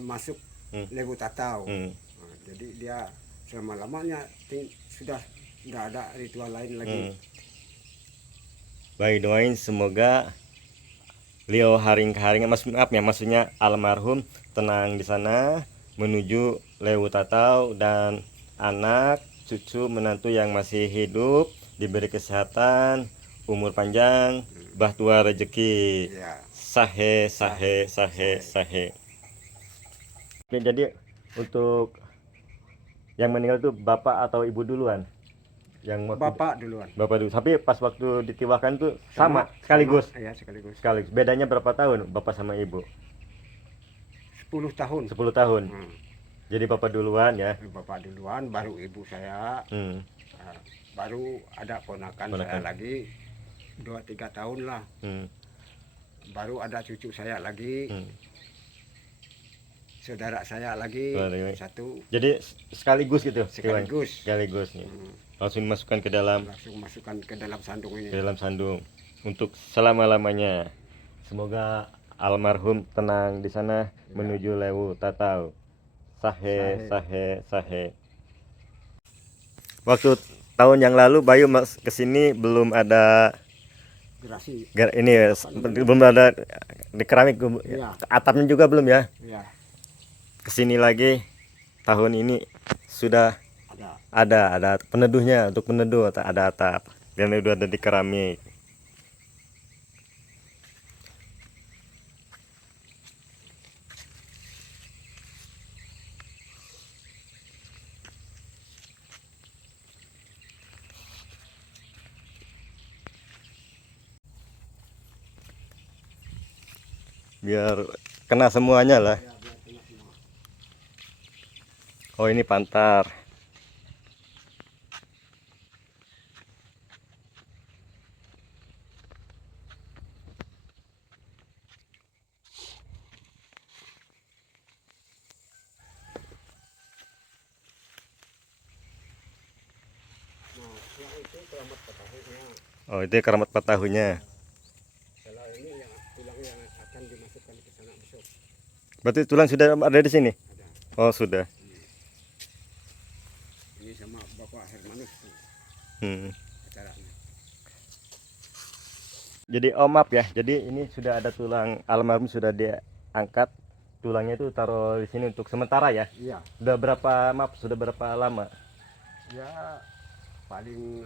masuk Lewu Tatau. Hmm. Nah, jadi dia selama-lamanya sudah tidak ada ritual lain lagi. Baik, doain semoga beliau haring-haringan, maksudnya almarhum tenang di sana menuju Lewu Tatau, dan anak cucu menantu yang masih hidup diberi kesehatan, umur panjang, bahtua rezeki. Ya. Sahe sahe sahe sahe. Oke, jadi untuk yang meninggal itu bapak atau ibu duluan? Yang waktu Bapak duluan. bapak dulu. Tapi pas waktu ditiwakan tuh sama sekaligus. Ya, sekaligus. Sekaligus. Bedanya berapa tahun bapak sama ibu? 10 tahun. 10 tahun. Hmm. Jadi bapak duluan ya. Bapak duluan, baru ibu saya. Hmm. Nah, baru ada ponakan Ponakan. saya lagi 2-3 tahun lah. Hmm. Baru ada cucu saya lagi. Hmm. Saudara saya lagi Saudara. satu. Jadi sekaligus gitu. tiwanya? Sekaligus. Sekaligus nih. Hmm. Langsung dimasukkan ke dalam Langsung masukkan ke dalam sandung ini. sandung untuk selama-lamanya. Semoga almarhum tenang di sana menuju Lewu Tatau. Sahe sahe sahe. Waktu tahun yang lalu Bayu kesini belum ada Gerasi. ini ya, belum ada di keramik, Iya. atapnya juga belum ya. Ya, Kesini lagi tahun ini sudah ada. ada peneduhnya, untuk peneduh ada atap dan udah ada di keramik. Biar kena semuanya lah. Oh, ini pantar. Nah, yang itu keramat petahunnya. Oh, itu keramat 4 tahunnya. Kalau ini yang tulang yang akan dimasukkan ke sana besok. Berarti tulang sudah ada di sini? Ada. Oh, sudah. Ini sama Bapak Hermanus tuh Hmm. acaranya. Jadi maaf ya. Jadi ini sudah ada tulang almarhum, sudah diangkat. Tulangnya itu taruh di sini untuk sementara ya. Iya. Sudah berapa lama? Ya paling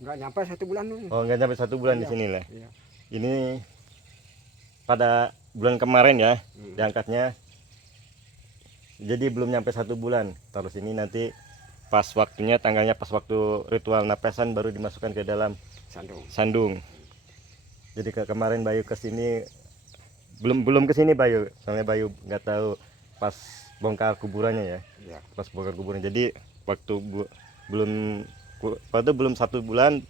nggak nyampe 1 bulan tuh. Oh, nggak sampai 1 bulan di Iya. sini lah. Iya. Ini pada bulan kemarin ya diangkatnya. Jadi belum nyampe 1 bulan. Taruh sini, nanti pas waktunya, tanggalnya pas waktu ritual napasan baru dimasukkan ke dalam sandung. Jadi kemarin Bayu kesini, belum kesini Bayu, soalnya Bayu nggak tahu pas bongkar kuburannya ya. Iya. Pas bongkar kuburan, jadi waktu belum 1 bulan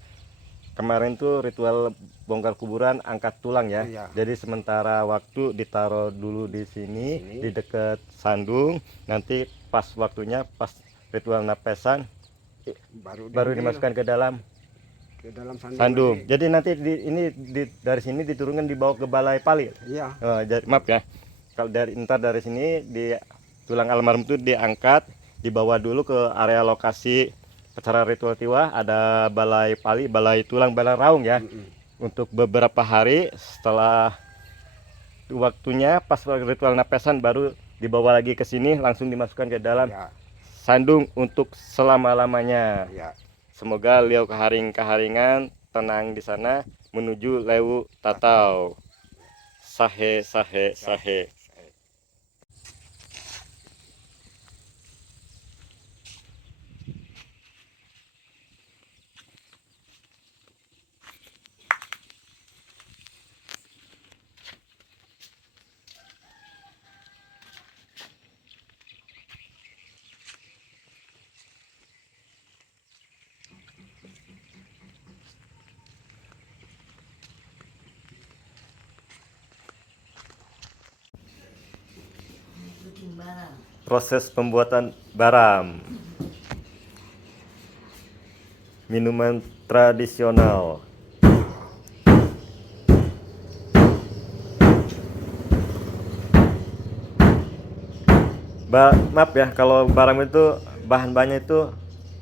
kemarin tuh ritual bongkar kuburan, angkat tulang ya. Iya. Jadi sementara waktu ditaruh dulu di sini, di dekat sandung, nanti pas waktunya, pas ritual napesan baru dimasukkan ke dalam sandung. lagi. Jadi nanti dari sini diturunkan dibawa ke balai pali. Iya. Maaf ya. Kalau dari sini di tulang almarhum itu diangkat, dibawa dulu ke area lokasi acara ritual tiwa, ada balai pali, balai tulang, balai raung ya. Untuk beberapa hari setelah waktunya pas ritual napesan baru dibawa lagi ke sini, langsung dimasukkan ke dalam Ya. sandung untuk selama-lamanya. Ya. Semoga liau keharingan tenang di sana menuju Lewu Tatau. Sahe sahe sahe. Proses pembuatan baram. Minuman tradisional. Maaf ya, kalau baram itu bahan-bahannya itu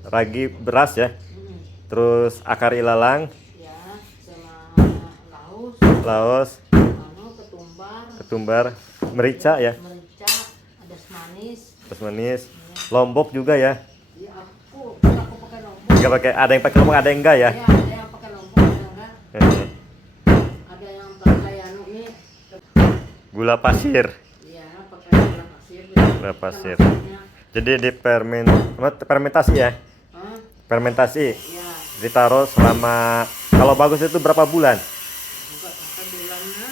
ragi beras ya. Terus akar ilalang, Ya, sama laos, ketumbar, merica ya, merica, ada manis. terus manis, lombok juga ya. Ya, aku pakai lombok. Enggak pakai, ada yang pakai lombok, ada yang enggak ya. Ya, ada yang pakai lombok, ada enggak? Ada yang pakai anu nih. Gula pasir. Iya, pakai gula pasir. Gula pasir. Jadi fermentasi ya. Hah? Fermentasi. Ya, Ditaruh selama, kalau bagus itu berapa bulan? enggak sampai bulannya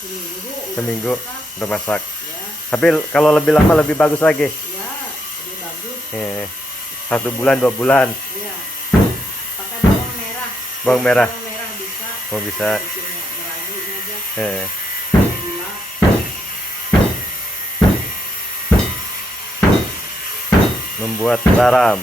seminggu. Seminggu udah masak. Ya, Tapi kalau lebih lama lebih bagus lagi. ya, lebih bagus. 1 bulan 2 bulan. Iya. Pakai bawang merah. Bawang merah. Bawang merah bisa. Oh bisa. Bikin meragu ini aja. Eh, Gula. membuat garam.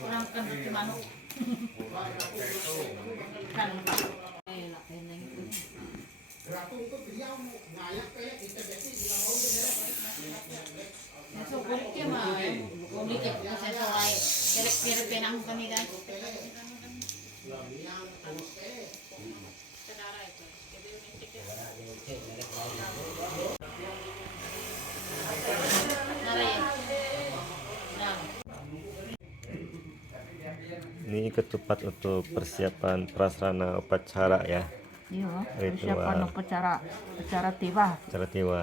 Kurang kan si manuk. Kan. So kulit ke mah, kulit ke saya solai, kerek penang kami kan. Ini ketupat untuk persiapan prasarana upacara ya. Iya, Ritual. persiapan upacara tiba. Upacara tiwa.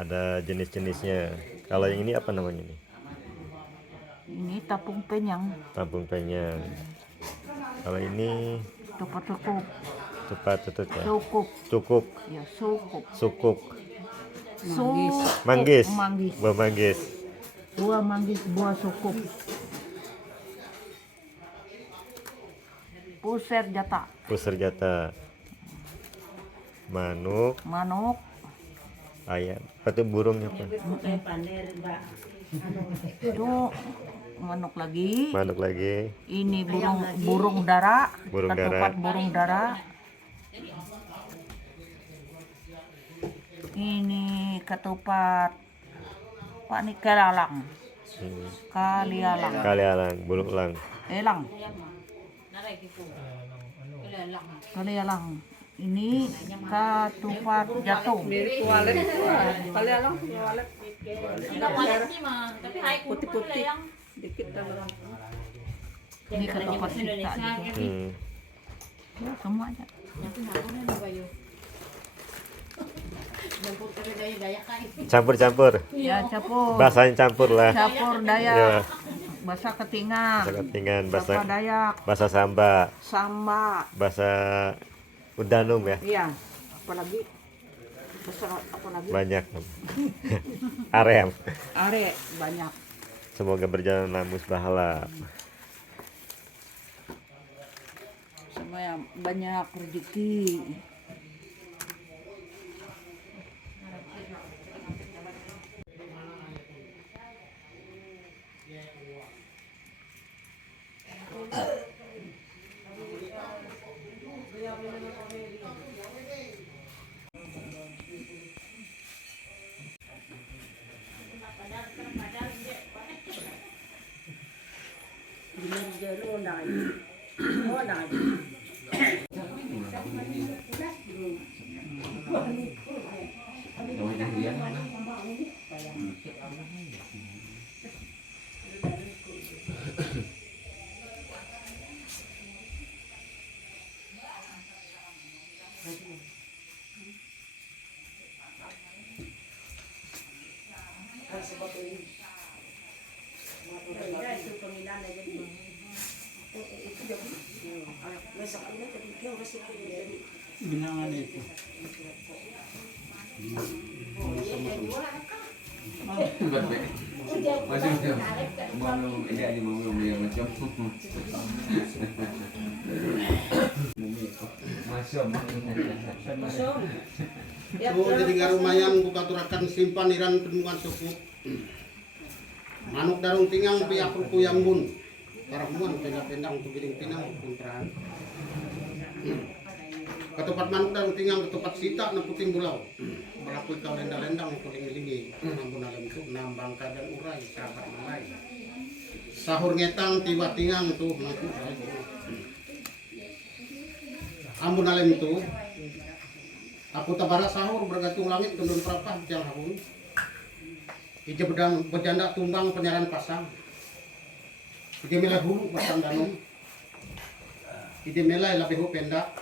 Ada jenis-jenisnya. Kalau yang ini apa namanya nih? Ini tapung penyang, Tampung penyang. Kalau ini cukup, tepat tutut ya. cukup, Cukuk, ya cukup. sukuk, Manggis, manggis, buah manggis, buah manggis, buah cukup. Puser jata, pusar jata, manuk, ayam, apa tuh burungnya apa? itu manuk lagi. Manuk lagi, Ini burung dara, Burung ketupat dara. burung dara. Ini ketupat Pak ini kalialang, kalialang, burung elang, elang, kalialang. Ini ketupat jatung. Putih-putih dikit Ini ketupat kita juga. Ya, semuanya. campur-campur, Ya campur. bahasanya campur lah, Campur Dayak, ya, bahasa Ketingan, bahasa Ketingan, bahasa bahasa Dayak, bahasa Samba, Samba. bahasa Udanum ya, Iya, apalagi bahasa apalagi banyak. Arem. are banyak. Semoga berjalan lamus bahala. Semuanya banyak rezeki. Oh, jadi ngarumayan buka turakan simpan iran penemuan cukup. Manuk darung tingang piak ruku yang bun. Karamuan pendang tu giling pinang puntrahan. Ketupat manuk darung tingang ketupat sita na puting bulau. Berlaku kau lendang-lendang kuling-lingi. Nampun alam itu enam bangka dan urai sahabat malai. Sahur ngetang tiba tingang tuh mangku. Ampun alam itu. Aku tabara sahur bergantung langit kendun perapah tiang habun. Ija bedang berjanda tumbang penyaran pasang. Ija melai hulu pasang danung. Ija melai labehu pendak.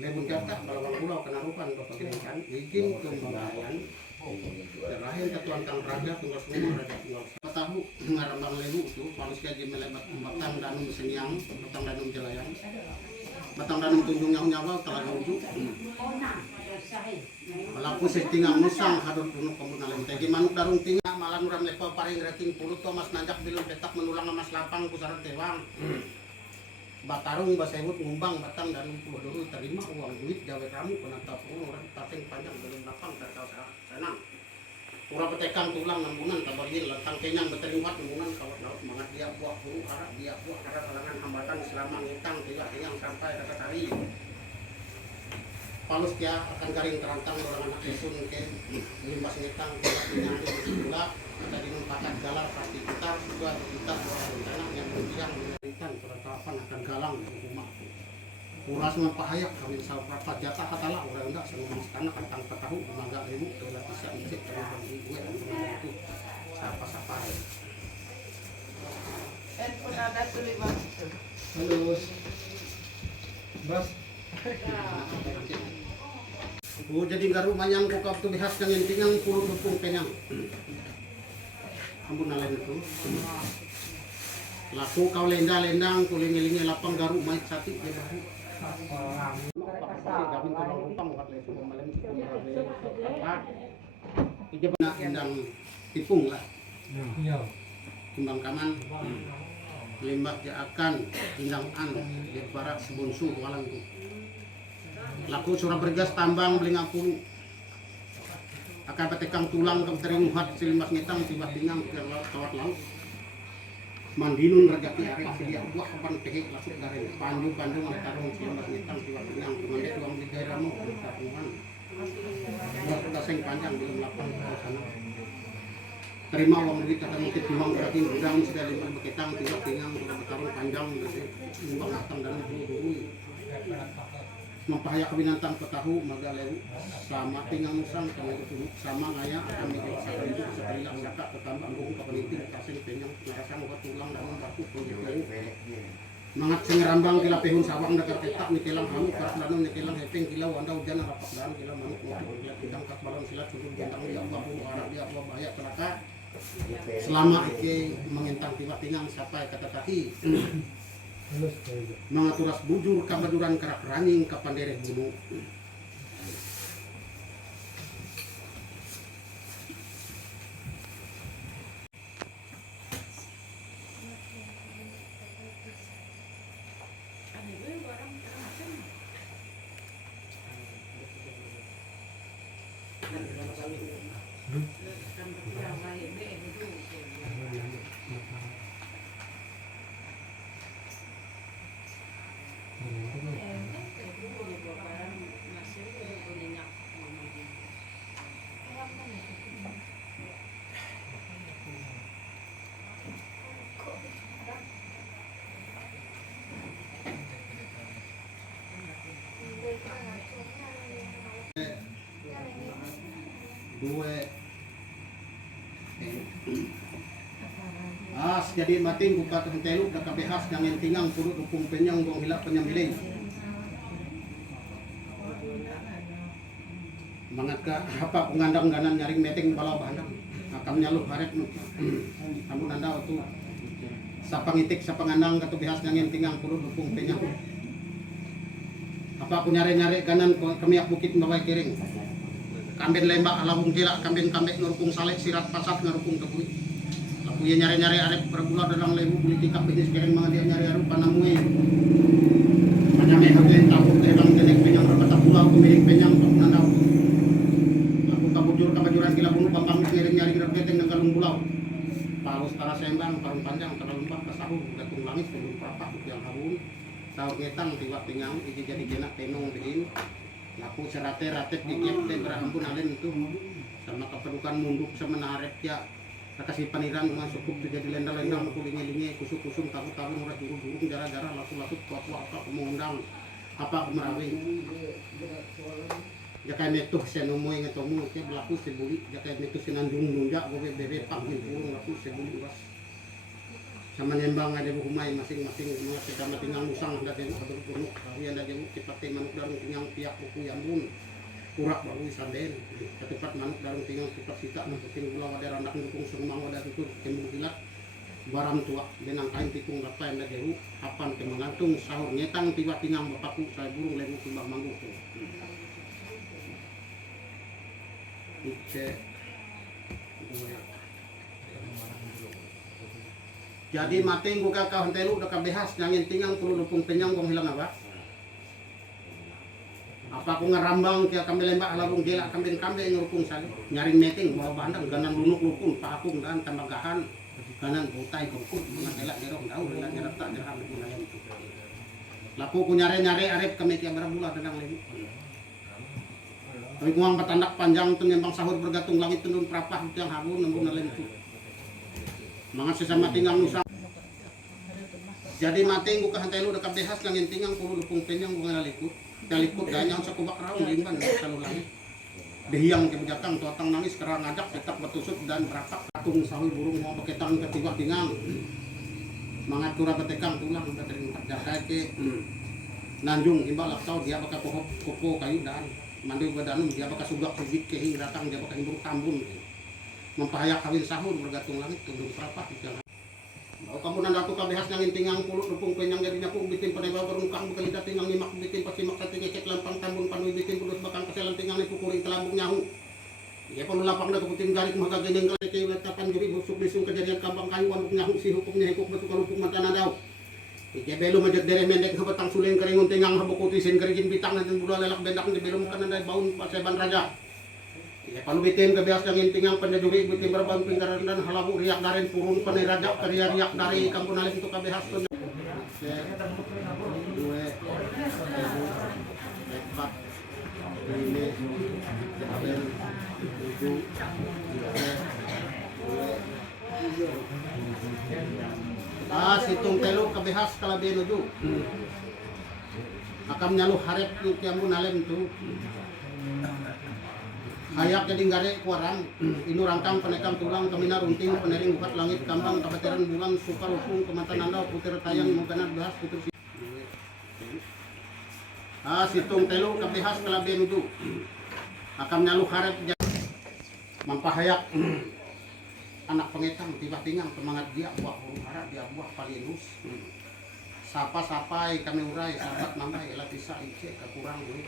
Lebun kata balawang pulau kena rupan bapak kan izin kembangan. Terakhir ketuan kang raja tunggal semua raja tunggal. Tahu ngarambang lebu itu manusia ija melai batang danung senyang, batang danung jelayang. Batang danung tunjung nyawa telah nuju. Malaku setinggang musang hadun punuk pemunalem tegi manuk darung tinggal malan uram lepa paring rating pulut Thomas nanjak bilun petak menulang emas lapang pusaran tewang. Batarung basewut ngumbang batang dan bodoh terima uang duit gawe kamu penata pun orang tateng panjang belum lapang terkau senang. Urang petekang tulang nambunan kabargin lantang kenyang beteliwat nambunan kawat laut mangat dia buah huru harap dia buah harap halangan hambatan selama ngitang tidak yang sampai dekat hari. Palus dia akan garing terantang orang anak esun ke limbas ngitang tidak menyangkut masih pula ada dinun pakat galar pasti putar juga kita orang rencana yang berbiang menerikan peratapan akan galang di rumah. Uras mempahayak kami salprapat jatah katalah orang enggak senang tanah kantang petahu mangga ribu relatif icek terang gue dan pengajar itu sapa-sapa. Pun ada tuh lima. Halo. Bas. Oh jadi garu manyang ko kap tu bihas dengan tingang puluh rupung penyang. Ampun alain itu. Laku kau lenda-lendang kuling-lingi lapang garu mait sati dia baru. Gabin tolong rupang buat lesu malam itu. Ija benak endang tipung lah. Timbang kaman. Limbah jaakan indang an di barat sebunsu walang tu. Laku surah bergas tambang beli ngapung. Akan petekang tulang ke tering muhat silimbas ngitang tiba tingang ke laut kawat laut. Mandinun rejaki arek sedia buah kapan pehek lasuk garing panju oleh tarung silimbas ngitang tiba tingang kemandek uang di gairamu tapungan. Buat daseng panjang belum lapang ke sana. Terima uang duit kata mungkin uang berarti gudang sudah lima beketang tiba tingang sudah bertarung panjang uang datang dan buru-buru. Mempahayak binatang petahu magalewu sama tingang musang kami itu sama ngaya akan dijawab sekali itu sekali yang laka ketambah ambung kapeniting kasing penyang ngarasang buat tulang dan baku penjelewu mangat sengerambang kila pehun sawang dekat ketak nikilang hamu karat danung nikilang hepeng kila wanda hujan rapak dan kila manuk waktu kila tidang kat balon silat sudut bintang ya Allah bulu arah ya Allah bahaya celaka selama ike mengintang tiba tingang sampai kata kaki mengaturas bujur kabaduran kerak raning kapandereh gunung. Dua jadi mating buka telu dak kabehas jangan tingang purut upung penyang bong hilap penyambileng mangat ka apa pengandang ganan nyaring meteng bala bandang akam nyaluh harep nu kamu nanda tu sapang itik sapang andang katu behas jangan tingang purut upung penyang apa aku nyare-nyare ganan kemiak bukit bawai kering kambing lembak alabung kila kambing ngerupung saleh sirat pasat ngerupung kebui aku ya nyari-nyari arep bergula dalam lebu beli tikap bisnis kering mga dia nyari arup panamui panamai haglen tapuk dalam jenek penyang berbata pulau kemiring penyang tak nandau aku kabujuran kila bunuh pampang nyari-nyari kira keteng ng galung pulau Paus tara sembang parang panjang tara lembah kasahur gatung langit belum prapak yang habun sahur ngetang tiwak tingang iji jadi jenak tenong diin laku serate ratet dikiep teh berampun alen itu sama kepedukan munduk semenaret ya kasih paniran dengan cukup jadi lendang-lendang kulingi-lingi kusuk-kusung tahu-tahu murah juru-juru jarah-jarah laku-laku tua-tua apa mengundang apa kemerawi jakai metuh senomoi ngetomu ke berlaku sebuli jakai metuh senandung nunjak gobe bebe panggil burung laku sebuli uras sama nembang ada bukumai masing-masing mga kecama tinggal musang ada yang berpunuk yang ada yang cipate manuk darung tinggal piak buku yang bun urak baru sanden ketupat manuk darung tinggal kipat sita nantukin gula wadah randak dukung sumang wadah itu kembung kilat baram tua benang kain tikung lapa yang ada jeru kapan ke mengantung sahur nyetang tiba tinggal bapakku saya burung lemu timbang manggu tuh jadi mati buka kau hentelu udah kabehas nyangin tinggal puluh lupung penyang kong hilang apa aku ngerambang kia kambing lembak larung gila kambing ngerupung sali nyaring meting bawa bandang ganan lunuk lupung pakung dan tambagahan ganan butai kongkut mga elak jerong daun elak jerap tak jerang laku ku nyare arep kami kia berabula tendang lemu tapi kuang patandak panjang tu ngembang sahur bergantung langit tendun prapah yang habun nembung nalem tu mangat sesama tinggal nusa jadi mati buka hantelu dekat behas langin tinggal puluh lupung penyang bunga lalikut kaliput ganyang sa kubak raung limban selalu langit dehiang kebijakan tuatang nangis kerang ngajak tetap bertusuk dan berapak katung sahur burung mau beketang ketiba tinggal mangat kura betekang tulang betering jakai ke nanjung imbal laptau dia bakal koko kayu dan mandi badanum dia bakal sugak sugik kehi datang dia bakal himbur tambun mempahayak kawin sahur bergantung langit tunduk perapak jalan kamu nanda tu kabehas nangin tingang pulut rupung penyang jadi nyapu bikin penebal berungkang bekalita tingang nimak bikin pasimak kati ngeket lampang tambun panui bikin pulut bakang keselan tingang nipukuring kelambung nyahu ya perlu lapang dah keputing garik maka geneng kali ke kapan juri busuk bisung kejadian kambang kayu anduk nyahu si hukumnya hikuk basuka lupung mata nadau ike belu majak dere mendek habetang suling keringun tingang habukutisin kerigin bitang dan bulu lelak bendak di belum kan andai baun paseban raja ya palu bitin kebias yang tingang penjuri bitin berbang pinggaran dan halabu riak darin purun penirajak keria riak dari kampung alis itu kabehas tu dua empat lima enam tujuh situng telu kabehas kalabi nuju akam nyalu harap tu kiamun alem tu hayak jadi ngare kuarang inu rangkang penekam tulang kemina runting penering bukat langit kambang kabateran bulan suka lupung kemata nanda putir tayang muganat bahas putir situng telu kabehas kalabi nuju akam nyalu harap mampahayak anak pengetang tiba tinggal semangat dia buah burung harap dia buah palinus sapa-sapai kami urai sahabat namai elat bisa ice kekurang duit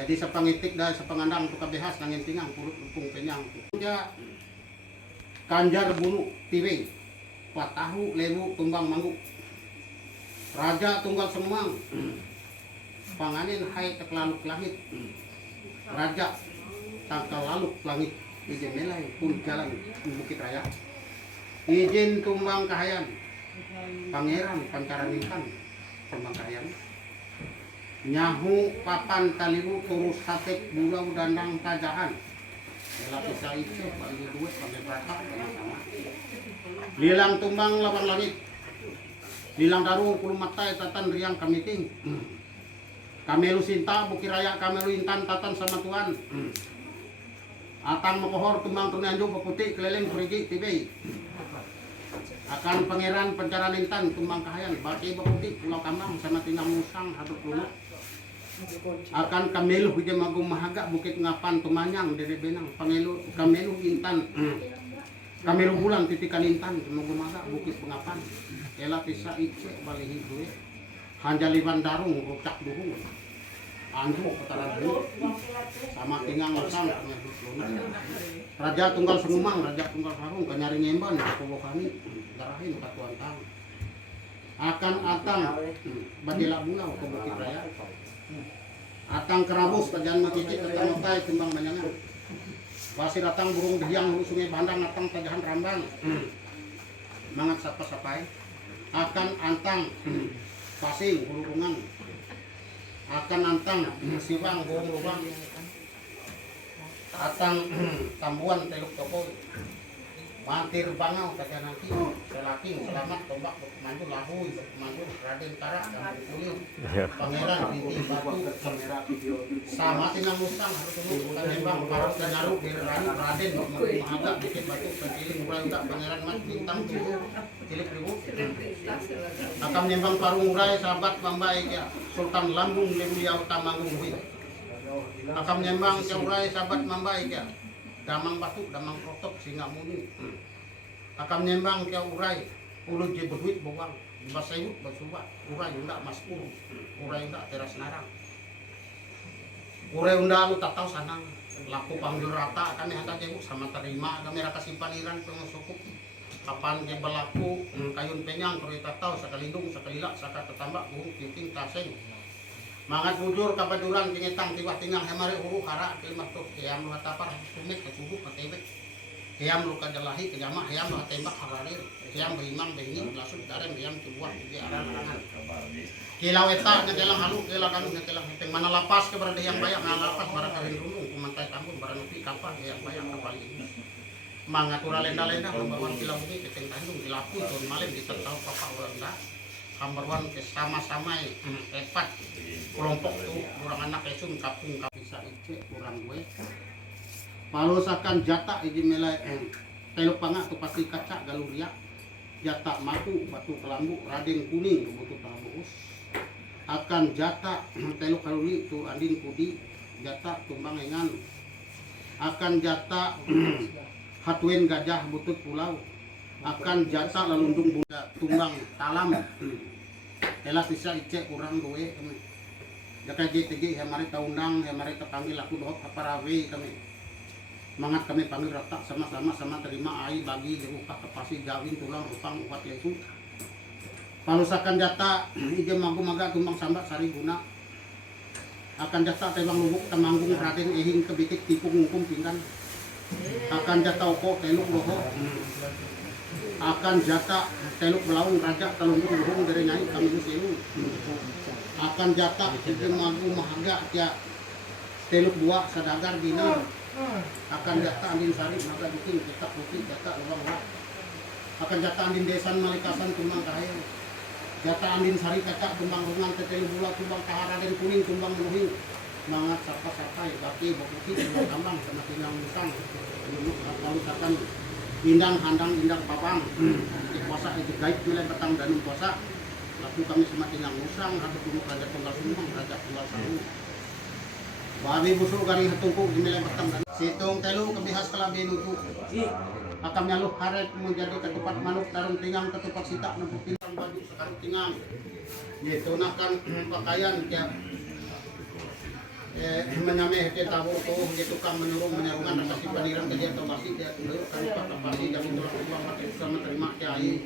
jadi sepangitik dan sepangandang tu kabehas nangin tingang pulut lupung penyang ya kanjar bulu tiwe patahu lewu tumbang manggu raja tunggal semang panganin hai teklaluk langit raja tangkal laluk langit izin melai pun jalan bukit raya izin tumbang kahayan pangeran pancaranintan tumbang kahayan nyahu papan talibu turus hatek bulau dandang tajahan ela bisa itu bagi duit sampai berapa lilang tumbang lawan langit lilang daru puluh matai tatan riang kamiting kamelu sinta bukit raya kamelu intan tatan sama tuan atang mepohor tumbang tunanju putih keliling perigi tibe akan pangeran pencaran intan tumbang kahayan baki putih pulau kambang sama tinang musang haduk lunak akan kamelu hujan magung mahaga bukit ngapan tumanyang dari benang pangelu kamelu intan kamelu bulan titikan intan magung mahaga bukit pengapan ela pisa ice balihi duit hanjaliban darung rucak duhung anju ketaran duit sama tingang lasang raja tunggal sengumang raja tunggal harung kanyari ngemban kobokani garahin katuan tang akan atang badila bulau ke bukit raya atang kerabus kerjaan makicik kerjaan matai timbang banyangan Wasi datang burung dihiang hulu sungai bandang datang tajahan rambang. Mangat sapa-sapai. Akan antang pasing hulu rungan. Akan antang siwang bohong lubang. Atang tambuan teluk topoy. Mantir bangau kata nanti selaking selamat tombak maju lahuy maju Raden Tara dan kulit pangeran binti batu sama tinang musang harus tunggu kanembang para penyaru dirani Raden menghadap dikit batu pengiling mulai udah pangeran mat bintang tujuh cilik ribu akan nyembang parung urai sahabat mambai ya Sultan Lambung Lemulia Utamanggung Huit akan nyembang urai sahabat mambai ya damang batu, damang protok, singa muni. Akam nyembang ke urai, ulut je berduit bawang, basayut basubat, urai unda mas uru, urai unda teras narang. Urai unda lu tak tahu sanang, laku panggil rata kami hendak jebuk sama terima, kami raka simpaniran pengusukup. Kapan ke berlaku, kayun penyang, kalau tak tahu sakalindung, sakalilak, sakal tetambak, burung, piting, taseng. Mangat bujur kapaduran tingetang tiba tingang hemari huru hara kelimat tuh kiam lu hatapar sumit ke subuh ke tebek kiam lu kadalahi ke jamak kiam lu tembak hararir kiam beimam beini lasut darem kiam cubuah di arah larangan kilau eta ngetelang halu kilau kanu ngetelang hepeng mana lapas ke berada yang banyak mana lapas barang karin rundung kumantai tambun barang nupi kapal yang banyak kapal ini mangatura lenda-lenda membawan kilau bumi keteng tandung kilapu turun malam ditertahu papa orang enggak kambarwan ke sama-sama epat kelompok tuh kurang anak esun kapung kapisa ice kurang gue palusakan jata ini melai teluk pangak tuh pasti kaca galuria jata matu batu kelambu Raden kuning butuh pangabus akan jata teluk kaluri tuh andin kudi jata tumbang engan akan jata hatuen gajah butut pulau akan jata lalundung budak tumbang talam telah bisa icek kurang gue kami jaka JTG hemari taundang hemari terpanggil aku dohok kaparawe kami mangat kami panggil retak sama-sama terima ai bagi dirupa kepasi jawin tulang rupang upat lesu palusakan jata ije magu-maga tumbang sambat sari guna akan jata tebang lubuk temanggung Raden ehing kebitik tipung ngungkum pinggan akan jata oko teluk loho akan jata teluk belaung raja telunggung luhung dari nyai kami muselu akan jata ije magu mahaga ya teluk dua sadagar dinar akan jata andin sari maga duking kitab putih jata lubang lah akan jata andin desan malikasan tumbang kahaya jata andin sari kaca tumbang rungan tetelu bula tumbang kahara dan kuning tumbang luhing mangat sapa-sapa ya kaki bokuki tumbang kambang sama tinang musang duduk lalu akan indang handang indang papang di puasa itu gaib mulai petang dan puasa lalu kami semakin yang musang atau tunggu raja tunggal sumbang raja tunggal sangu babi busuk garing hatungku di mulai petang dan situng telu kebihas kelabi nutu akan nyaluh haret menjadi ketupat manuk tarung tingang ketupat sitak nempuk pintang baju sekarang tingang gitu nakan pakaian tiap menyameh ke tahu tuh dia tukang menurungan rasa simpaniran ke dia atau masih dia dulu kan pak pasti jamin tulang uang pakai sama terima kiai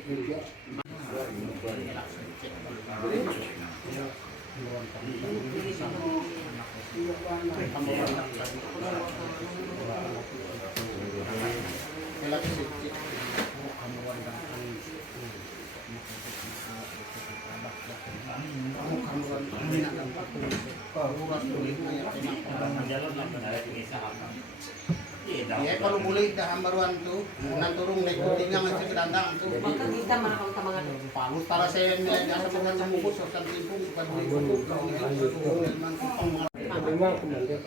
ya kalau boleh dah hambaruan tuh nang turung naik tinggal masih kedandang tuh Maka kita mana kalau tamangan palus tara saya nilai jasa bukan sembuh sosan timpung supaya boleh buku kalau ini memang kupang Memang kemudian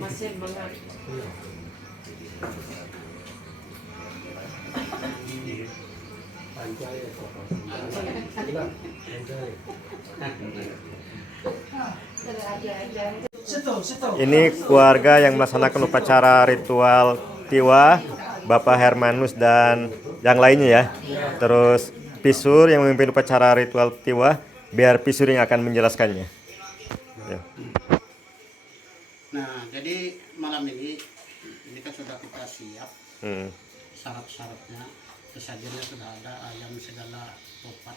Masih banget. Ini keluarga yang melaksanakan upacara ritual Tiwa, Bapak Hermanus dan yang lainnya ya. Terus Pisur yang memimpin upacara ritual Tiwa, biar Pisur yang akan menjelaskannya. Ya. Nah, jadi malam ini kan sudah kita siap syarat-syaratnya, sesajennya sudah ada, ayam segala topat,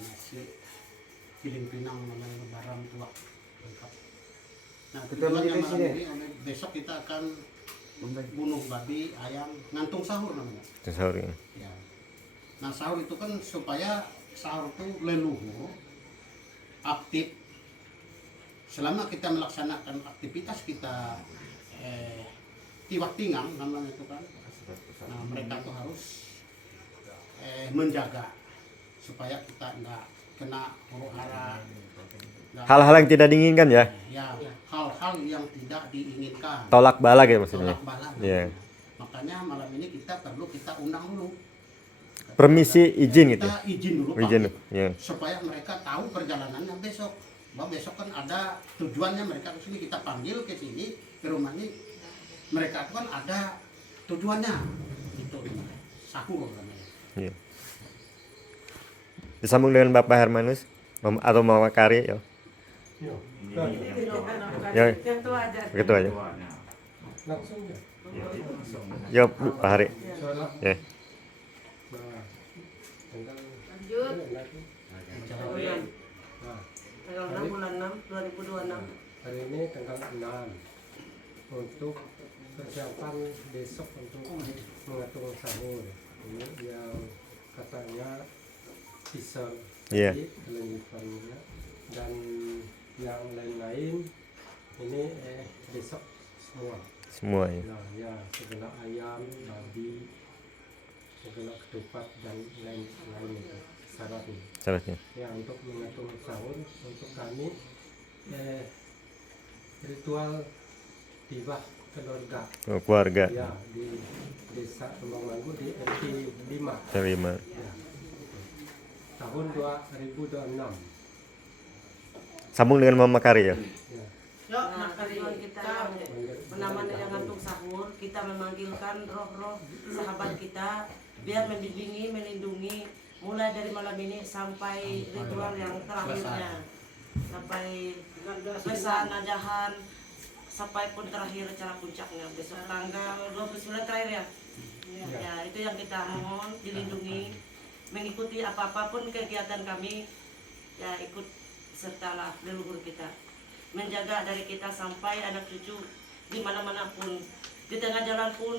nasi, piling pinang, namanya lebaran tua lengkap. Nah, tujuannya malam ini besok kita akan bunuh babi, ayam, ngantung sahur namanya. Sahur ya. Ya. Nah, sahur itu kan supaya sahur itu leluhur, aktif. Selama kita melaksanakan aktivitas kita tiwak tinggang namanya itu kan. Nah, mereka tuh harus menjaga supaya kita enggak kena huru hara. Hal-hal yang tidak diinginkan ya. Ya, hal-hal yang tidak diinginkan. Tolak bala gitu maksudnya. Tolak bala. Iya. Makanya malam ini kita undang dulu. Permisi izin gitu. Kita izin dulu Izin. Pak, Ya. supaya mereka tahu perjalanannya besok. Besok kan ada tujuannya mereka ke sini, kita panggil ke sini ke rumah ini. Mereka kan ada tujuannya. Itu sahur namanya. Iya. Disambung dengan Bapak Hermanus atau Mama Kari ya. Ya. Yang tua aja. Begitu aja. Langsung ya. Ya, Bu, Pak Hari. Ya. Lanjut. Tanggal 6 bulan 6 2026. Hari ini tanggal 6 untuk persiapan besok untuk mengatur sahur. Ini yang katanya bisa Iya. kelanjutannya, dan yang lain-lain ini besok semua. Semua ya. Nah, ya segala ayam, babi, segala ketupat dan lain-lain itu syaratnya. Syaratnya. Ya, untuk mengatur sahur untuk kami ritual tiba keluarga Oh, keluarga. ya di desa Kembang Manggu di RT 5 Terima. ya, tahun 2026 Sambung dengan Mama Kari ya. ya. Nah, tujuan kita menamani yang ngantuk sahur, kita memanggilkan roh-roh sahabat kita biar membimbingi, melindungi mulai dari malam ini sampai ritual yang terakhirnya, sampai pesan najahan, sampai pun terakhir acara puncaknya besok tanggal 29 terakhir ya. Ya, itu yang kita mohon dilindungi, mengikuti apapun kegiatan kami, ya ikut sertalah leluhur kita, menjaga dari kita sampai anak cucu di mana-mana pun, di tengah jalan pun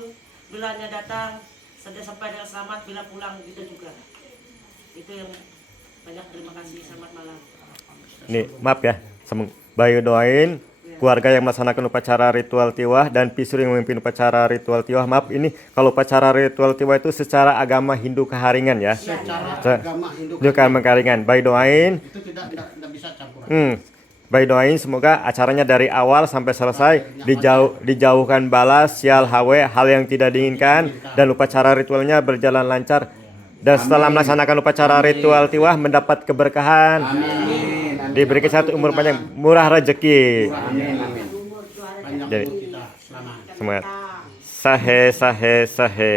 bilanya datang sudah sampai dengan selamat, bila pulang gitu juga. Itu yang banyak. Terima kasih, selamat malam. Nih, maaf ya. Sambung. Bayu doain keluarga yang melaksanakan upacara ritual tiwah dan Pisur yang memimpin upacara ritual tiwah. Maaf, ini kalau upacara ritual tiwah itu secara agama Hindu Keharingan ya. Secara agama Hindu Keharingan. Bayu doain. itu tidak bisa campuran. Baik, doain semoga acaranya dari awal sampai selesai dijauhkan bala, sial, hawe, hal yang tidak diinginkan, dan upacara ritualnya berjalan lancar. Dan setelah melaksanakan upacara ritual tiwah mendapat keberkahan, diberi kesehatan, umur panjang, murah rezeki. Banyak Jadi, kita selamat. semangat. Sahe, sahe, sahe.